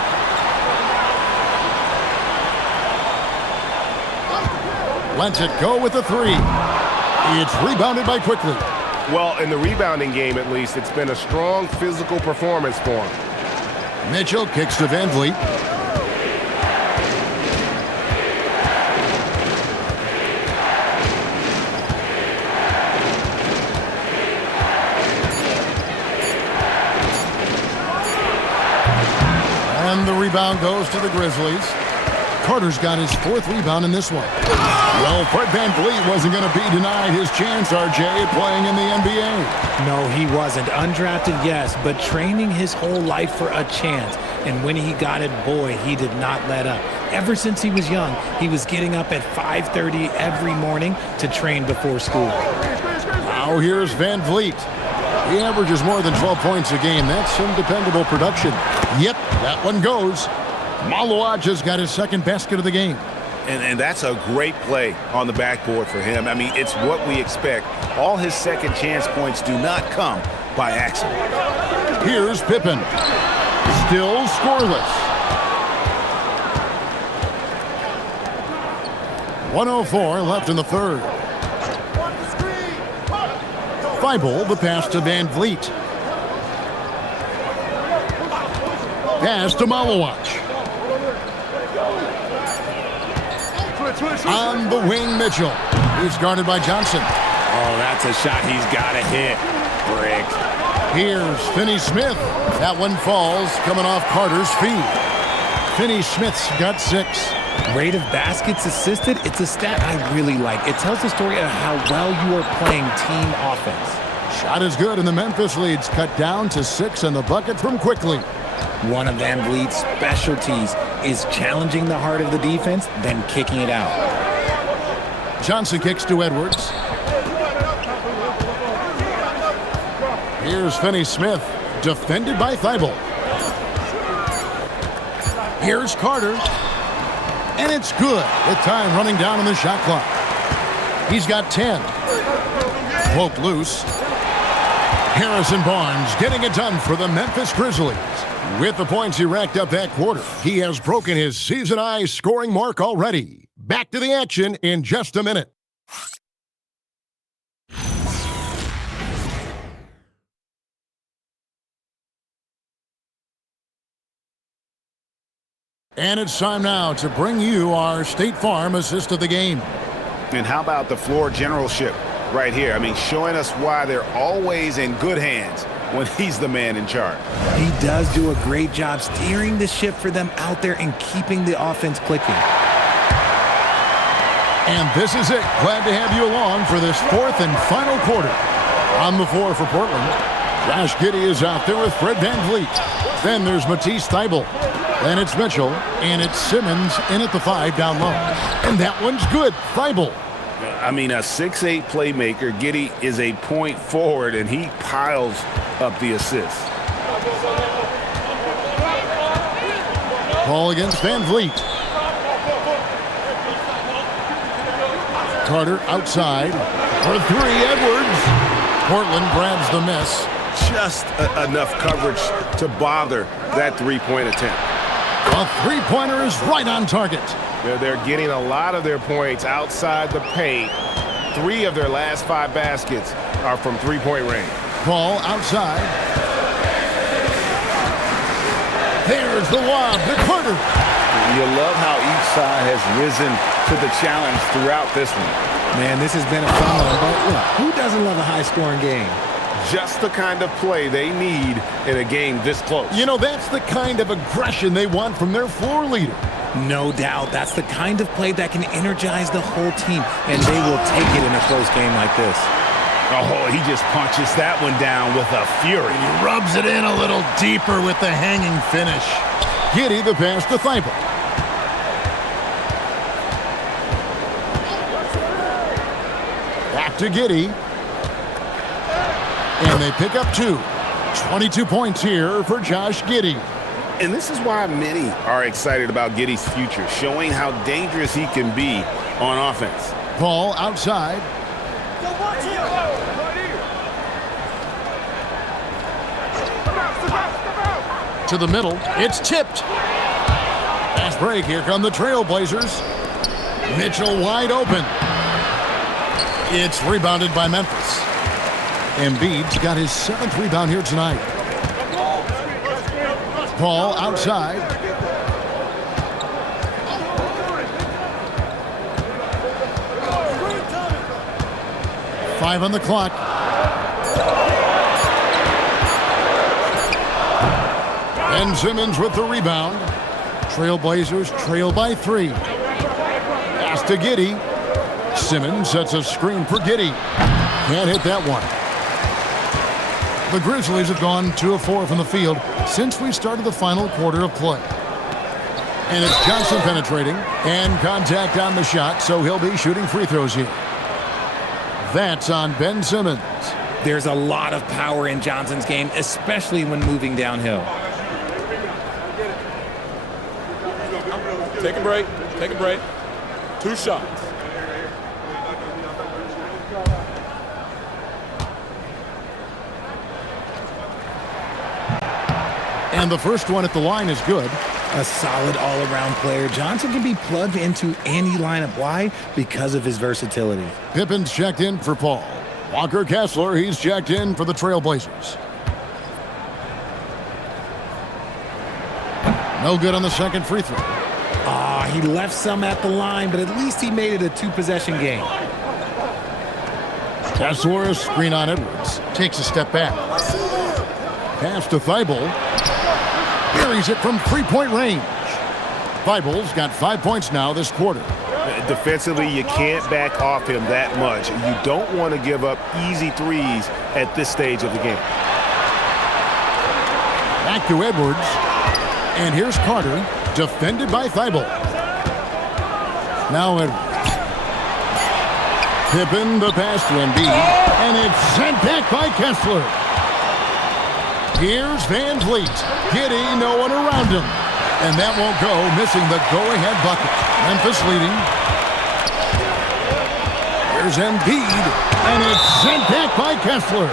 Lets it go with a three. It's rebounded by Quickly. Well, in the rebounding game, at least, it's been a strong physical performance for him. Mitchell kicks to Van Vliet. And the rebound goes to the Grizzlies. Carter's got his fourth rebound in this one. Well, Fred Van Vliet wasn't going to be denied his chance, RJ, playing in the NBA. No, he wasn't. Undrafted, yes, but training his whole life for a chance. And when he got it, boy, he did not let up. Ever since he was young, he was getting up at 5:30 every morning to train before school. Now here's Van Vliet. He averages more than 12 points a game. That's some dependable production. Yep, that one goes. Malawaj has got his second basket of the game. And that's a great play on the backboard for him. I mean, it's what we expect. All his second chance points do not come by accident. Here's Pippen. Still scoreless. 1:04 left in the third. Thibault, the pass to Van Vliet. Pass to Malawaj. On the wing, Mitchell. He's guarded by Johnson. Oh, that's a shot he's got to hit. Brick. Here's Finney-Smith. That one falls, coming off Carter's feet. Finney-Smith's got 6. Rate of baskets assisted, it's a stat I really like. It tells the story of how well you are playing team offense. Shot is good, and the Memphis lead's cut down to 6 and the bucket from Quickly. One of Van Vliet's specialties is challenging the heart of the defense, then kicking it out. Johnson kicks to Edwards. Here's Finney-Smith, defended by Thibault. Here's Carter. And it's good with time running down on the shot clock. He's got 10. Poked loose. Harrison Barnes getting it done for the Memphis Grizzlies. With the points he racked up that quarter, he has broken his season-high scoring mark already. Back to the action in just a minute. And it's time now to bring you our State Farm assist of the game. And how about the floor generalship right here? I mean, showing us why they're always in good hands when he's the man in charge. He does do a great job steering the ship for them out there and keeping the offense clicking. And this is it. Glad to have you along for this fourth and final quarter. On the floor for Portland, Josh Giddey is out there with Fred Van Vliet. Then there's Matisse Thybulle. Then it's Mitchell, and it's Simmons in at the 5 down low. And that one's good. Thybulle. I mean, a 6'8 playmaker. Giddey is a point forward, and he piles up the assists. Ball against Van Vliet. Carter outside for 3. Edwards. Portland grabs the miss. just enough coverage to bother that three-point attempt. A three-pointer is right on target. They're getting a lot of their points outside the paint. 3 of their last 5 baskets are from three-point range. Ball outside. There's the lob to Carter. You love how each side has risen to the challenge throughout this one. Man, this has been a fun one, but look, who doesn't love a high-scoring game? Just the kind of play they need in a game this close. You know, that's the kind of aggression they want from their floor leader. No doubt. That's the kind of play that can energize the whole team, and they will take it in a close game like this. Oh, he just punches that one down with a fury. He rubs it in a little deeper with the hanging finish. Giddey the pass to Thibault. Back to Giddey. And they pick up 2. 22 points here for Josh Giddey. And this is why many are excited about Giddey's future, showing how dangerous he can be on offense. Ball outside. To the middle. It's tipped. Fast break. Here come the Trailblazers. Mitchell wide open. It's rebounded by Memphis. Embiid's got his 7th rebound here tonight. Ball outside. Five on the clock. Ben Simmons with the rebound. Trailblazers trail by 3. Pass to Giddey. Simmons sets a screen for Giddey. Can't hit that one. The Grizzlies have gone 2 of 4 from the field since we started the final quarter of play. And it's Johnson penetrating and contact on the shot, so he'll be shooting free throws here. That's on Ben Simmons. There's a lot of power in Johnson's game, especially when moving downhill. Take a break. Take a break. 2 shots. And the first one at the line is good. A solid all-around player. Johnson can be plugged into any lineup. Why? Because of his versatility. Pippen's checked in for Paul. Walker Kessler, he's checked in for the Trailblazers. No good on the second free throw. He left some at the line, but at least he made it a 2-possession game. Kessler, screen on Edwards. Takes a step back. Pass to Thibault. Buries it from 3-point range. Thibault's got 5 points now this quarter. Defensively, you can't back off him that much. You don't want to give up easy threes at this stage of the game. Back to Edwards. And here's Carter, defended by Thibault. Now Edwards. Pippen the pass to Embiid. And it's sent back by Kessler. Here's Van Vliet. Giddey, no one around him. And that won't go, missing the go-ahead bucket. Memphis leading. Here's Embiid. And it's sent back by Kessler.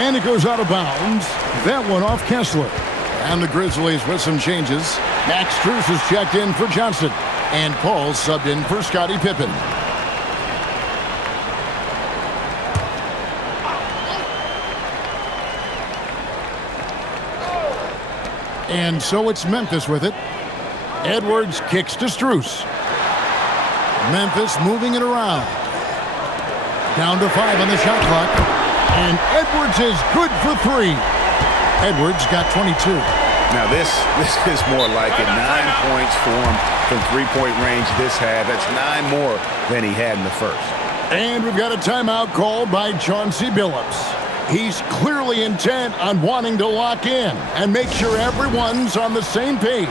And it goes out of bounds. That one off Kessler. And the Grizzlies with some changes. Max Strus is checked in for Johnson. And Paul subbed in for Scottie Pippen. And so it's Memphis with it. Edwards kicks to Strus. Memphis moving it around. Down to 5 on the shot clock. And Edwards is good for 3. Edwards got 22. Now this is more like it. 9 points for him from 3-point range this half. That's 9 more than he had in the first. And we've got a timeout called by Chauncey Billups. He's clearly intent on wanting to lock in and make sure everyone's on the same page.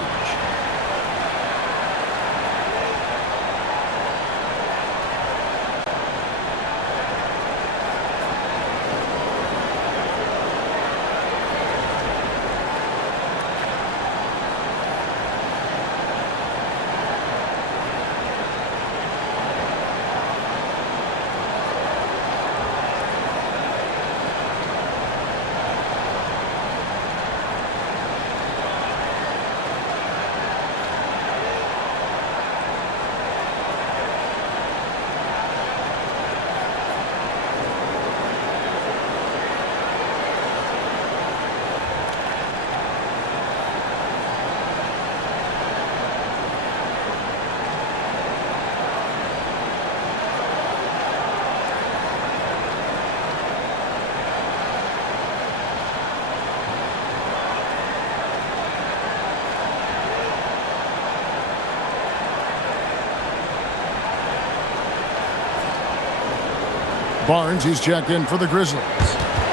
Barnes, he's checked in for the Grizzlies.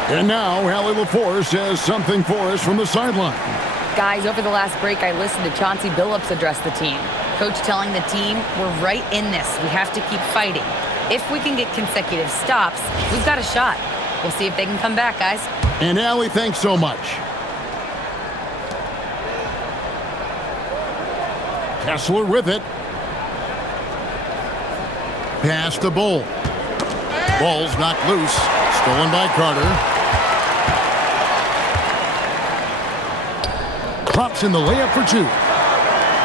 And now, Allie LaForce has something for us from the sideline. Guys, over the last break, I listened to Chauncey Billups address the team. Coach telling the team, we're right in this. We have to keep fighting. If we can get consecutive stops, we've got a shot. We'll see if they can come back, guys. And Allie, thanks so much. Kessler with it. Pass to Bull. Ball's knocked loose. Stolen by Carter. Drops in the layup for two.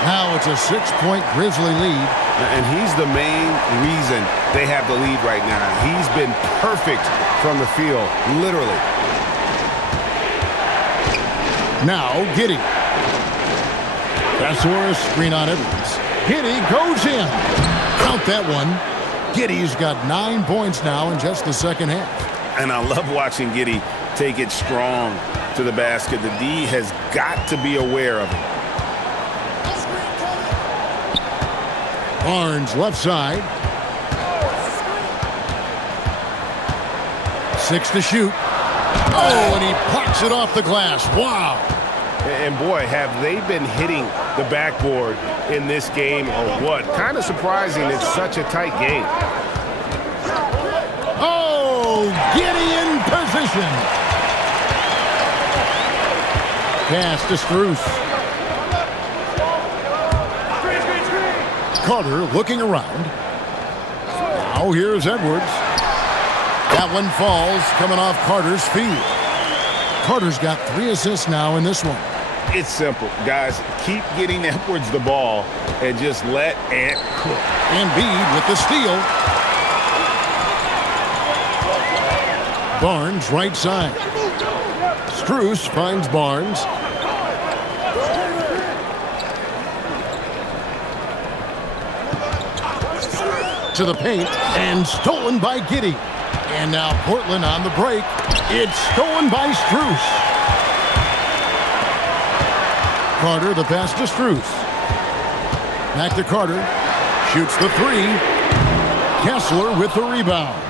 Now it's a 6-point Grizzly lead. And he's the main reason they have the lead right now. He's been perfect from the field, literally. Now Giddey. Kessler, screen on Edwards. Giddey goes in. Count that one. Giddey's got 9 points now in just the second half. And I love watching Giddey take it strong to the basket. The D has got to be aware of it. Barnes left side. 6 to shoot. Oh, and he pops it off the glass. Wow. And boy, have they been hitting the backboard in this game or what? Kind of surprising. It's such a tight game. Oh, Giddey in position. Pass to Strus. Carter looking around. Now here's Edwards. That one falls, coming off Carter's feet. Carter's got 3 assists now in this one. It's simple, guys. Keep getting Edwards the ball and just let Ant cook. Embiid with the steal. Barnes right side. Strus finds Barnes. To the paint and stolen by Giddey. And now Portland on the break. It's stolen by Strus. Carter, the pass to Strus. Back to Carter. Shoots the 3. Kessler with the rebound.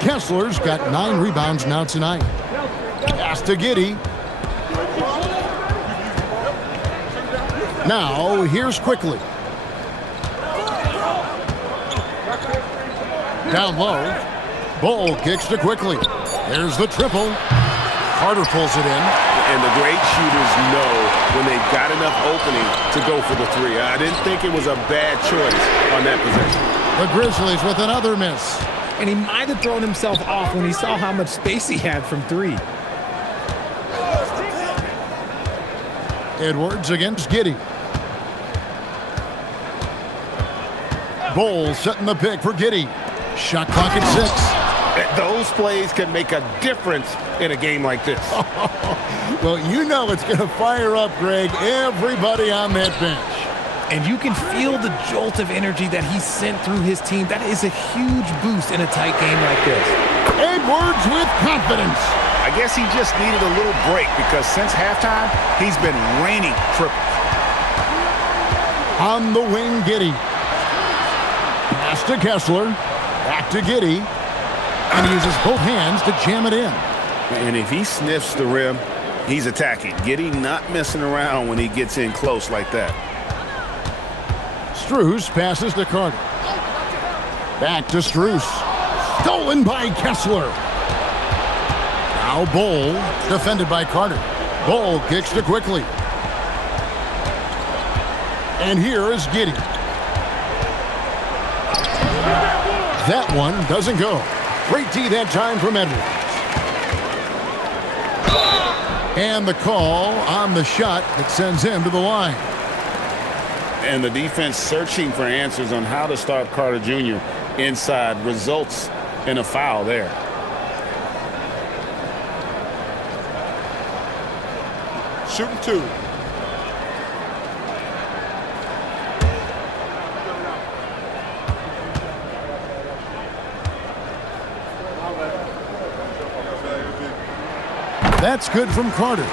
Kessler's got 9 rebounds now tonight. Pass to Giddey. Now, here's Quickly. Down low. Bull kicks to Quickly. There's the triple. Carter pulls it in. And the great shooters know when they've got enough opening to go for the 3. I didn't think it was a bad choice on that possession. The Grizzlies with another miss. And he might have thrown himself off when he saw how much space he had from 3. Edwards against Giddey. Bull setting the pick for Giddey. Shot clock at 6. Those plays can make a difference in a game like this. Well, you know it's going to fire up, Greg, everybody on that bench. And you can feel the jolt of energy that he sent through his team. That is a huge boost in a tight game like this. Edwards with confidence. I guess he just needed a little break because since halftime, he's been raining triples. On the wing, Giddey. Pass to Kessler. Back to Giddey. And he uses both hands to jam it in. And if he sniffs the rim, he's attacking. Giddey not messing around when he gets in close like that. Strus passes to Carter. Back to Strus. Stolen by Kessler. Now Bull, defended by Carter. Bull kicks to Quickly. And here is Giddey. That one doesn't go. Great D that time from Edwards. And the call on the shot that sends him to the line. And the defense searching for answers on how to stop Carter Jr. inside results in a foul there. Shooting 2. That's good from Carter.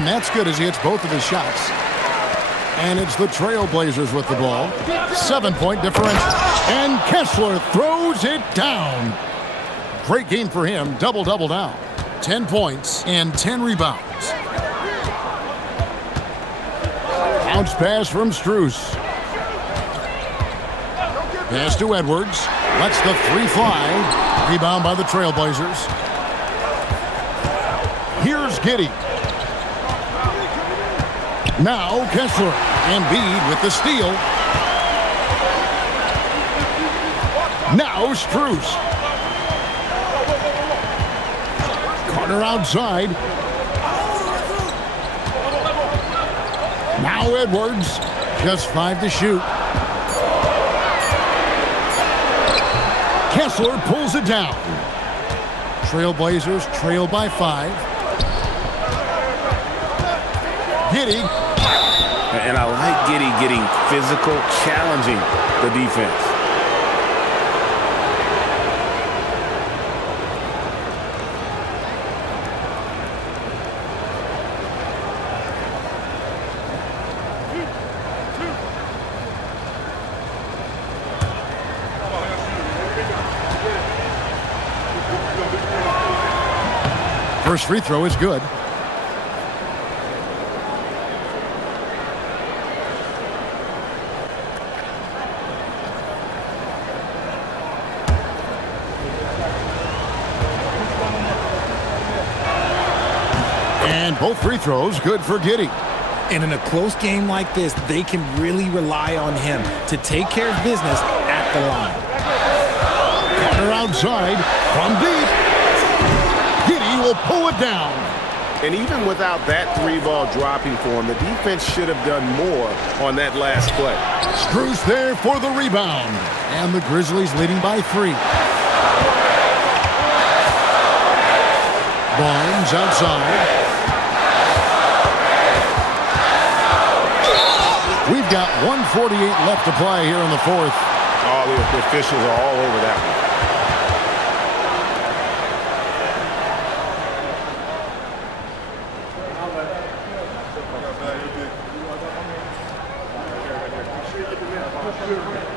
And that's good as he hits both of his shots. And it's the Trailblazers with the ball. 7-point differential. And Kessler throws it down. Great game for him. Double-double now. 10 points and 10 rebounds. Bounce pass from Strus. Pass to Edwards. Lets the three fly. Rebound by the Trailblazers. Here's Giddey. Now Kessler. Embiid with the steal. Now Strus. Carter outside. Now Edwards. Just 5 to shoot. Kessler pulls it down. Trailblazers trail by 5. Giddey. And I like Giddey getting physical, challenging the defense. First free throw is good. And both free throws good for Giddey. And in a close game like this, they can really rely on him to take care of business at the line. Carter outside from deep. Giddey will pull it down. And even without that three-ball dropping for him, the defense should have done more on that last play. Strus there for the rebound. And the Grizzlies leading by 3. Barnes outside. We've got 1:48 left to play here in the fourth. Oh, the officials are all over that one.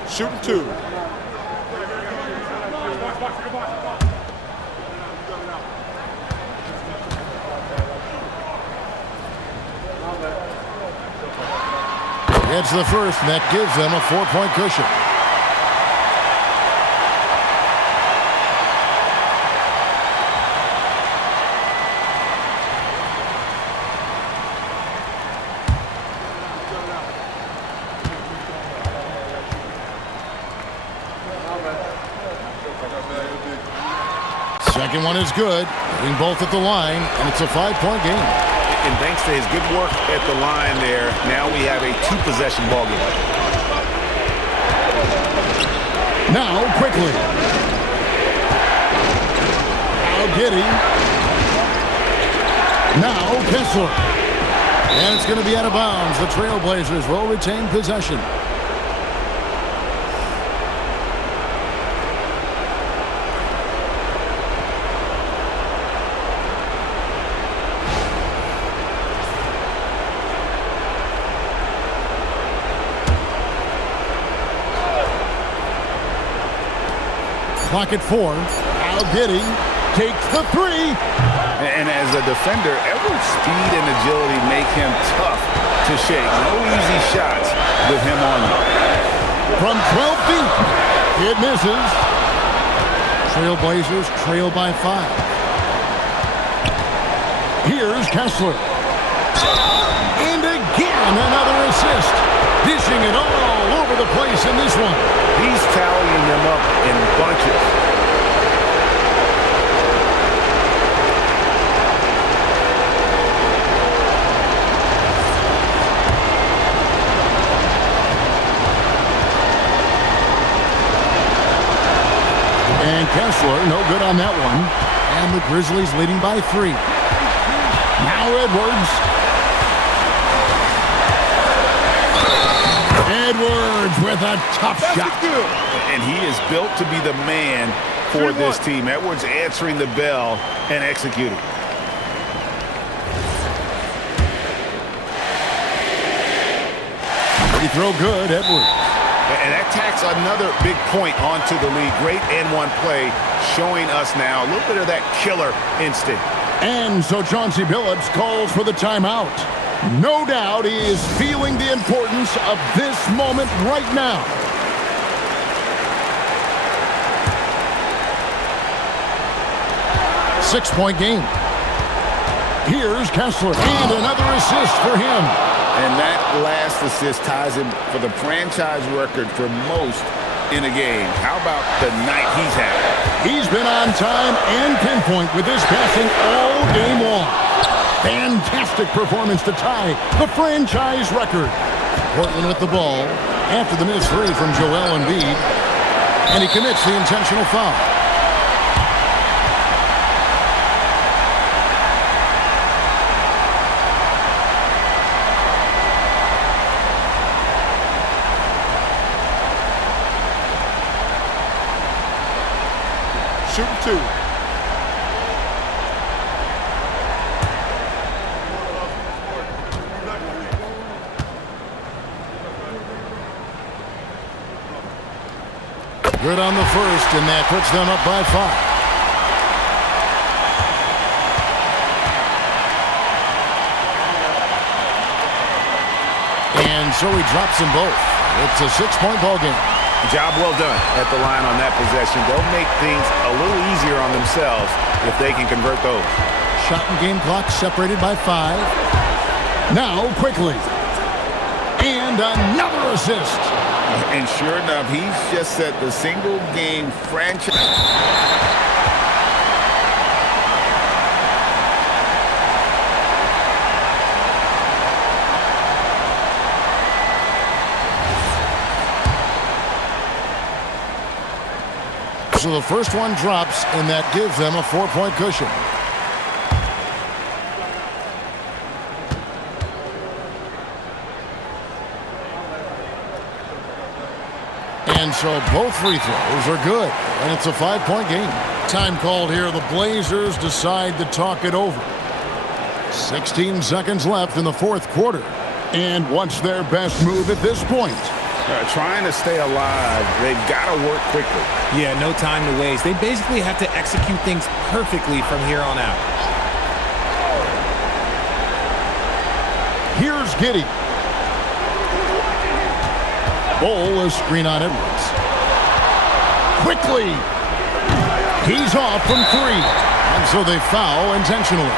Shooting 2. It's the first, and that gives them a 4-point cushion. Second one is good. Hitting both at the line, and it's a 5-point game. And thanks to his good work at the line there, now we have a 2-possession ball game. Now quickly. Now Giddey. Now Kessler. And it's going to be out of bounds. The Trailblazers will retain possession. Clock at 4. Now Giddey takes the 3. And as a defender, Edwards' speed and agility make him tough to shake. No easy shots with him on you. From 12 feet, it misses. Trailblazers trail by 5. Here's Kessler. And again, another assist. Dishing it all over the place in this one. He's tallying them up in bunches. And Kessler, no good on that one. And the Grizzlies leading by 3. Now Edwards. Edwards with a tough shot. And he is built to be the man for this team. Edwards answering the bell and executing. He throw good, Edwards. And that tacks another big point onto the lead. Great N1 play showing us now a little bit of that killer instinct. And so Chauncey Billups calls for the timeout. No doubt he is feeling the importance of this moment right now. Six-point game. Here's Kessler, and another assist for him. And that last assist ties him for the franchise record for most in a game. How about the night he's had? He's been on time and pinpoint with his passing all game long. Fantastic performance to tie the franchise record. Portland with the ball after the missed three from Joel Embiid. And he commits the intentional foul. Shooting two. Good on the first, and that puts them up by 5. And so he drops them both. It's a 6-point ball game. Job well done at the line on that possession. They'll make things a little easier on themselves if they can convert those. Shot and game clock separated by 5. Now quickly. And another assist. And sure enough, he's just set the single game franchise. So the first one drops, and that gives them a 4-point cushion. And so both free throws are good, and it's a 5-point game. Time called here. The Blazers decide to talk it over. 16 seconds left in the fourth quarter. And what's their best move at this point? Trying to stay alive, they've got to work quickly. Yeah, no time to waste. They basically have to execute things perfectly from here on out. Here's Giddey. Bol, a screen on Edwards. Quickly. He's off from 3. And so they foul intentionally.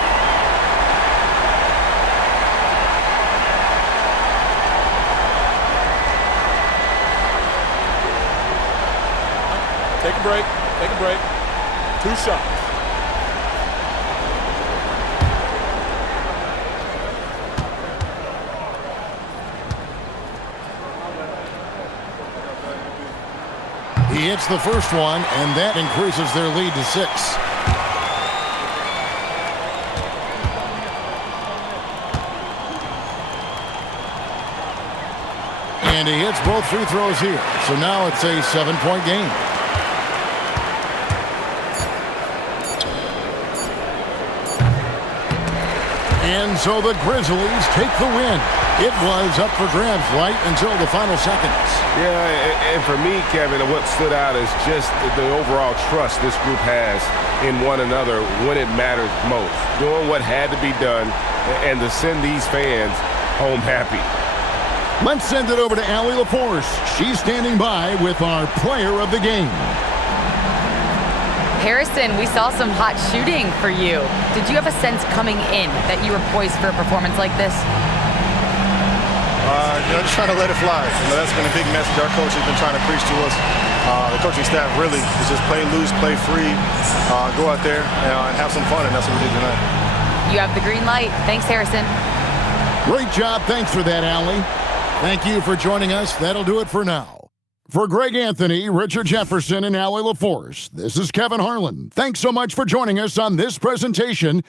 Take a break. Take a break. 2 shots. He hits the first one, and that increases their lead to 6. And he hits both free throws here. So now it's a 7-point game. And so the Grizzlies take the win. It was up for grabs right until the final seconds. Yeah, and for me, Kevin, what stood out is just the overall trust this group has in one another when it matters most. Doing what had to be done and to send these fans home happy. Let's send it over to Allie LaForce. She's standing by with our player of the game. Harrison, we saw some hot shooting for you. Did you have a sense coming in that you were poised for a performance like this? Just trying to let it fly. That's been a big message our coach has been trying to preach to us. The coaching staff really is just play loose, play free, go out there and have some fun, and that's what we did tonight. You have the green light. Thanks, Harrison. Great job. Thanks for that, Allie. Thank you for joining us. That'll do it for now. For Greg Anthony, Richard Jefferson, and Allie LaForce, this is Kevin Harlan. Thanks so much for joining us on this presentation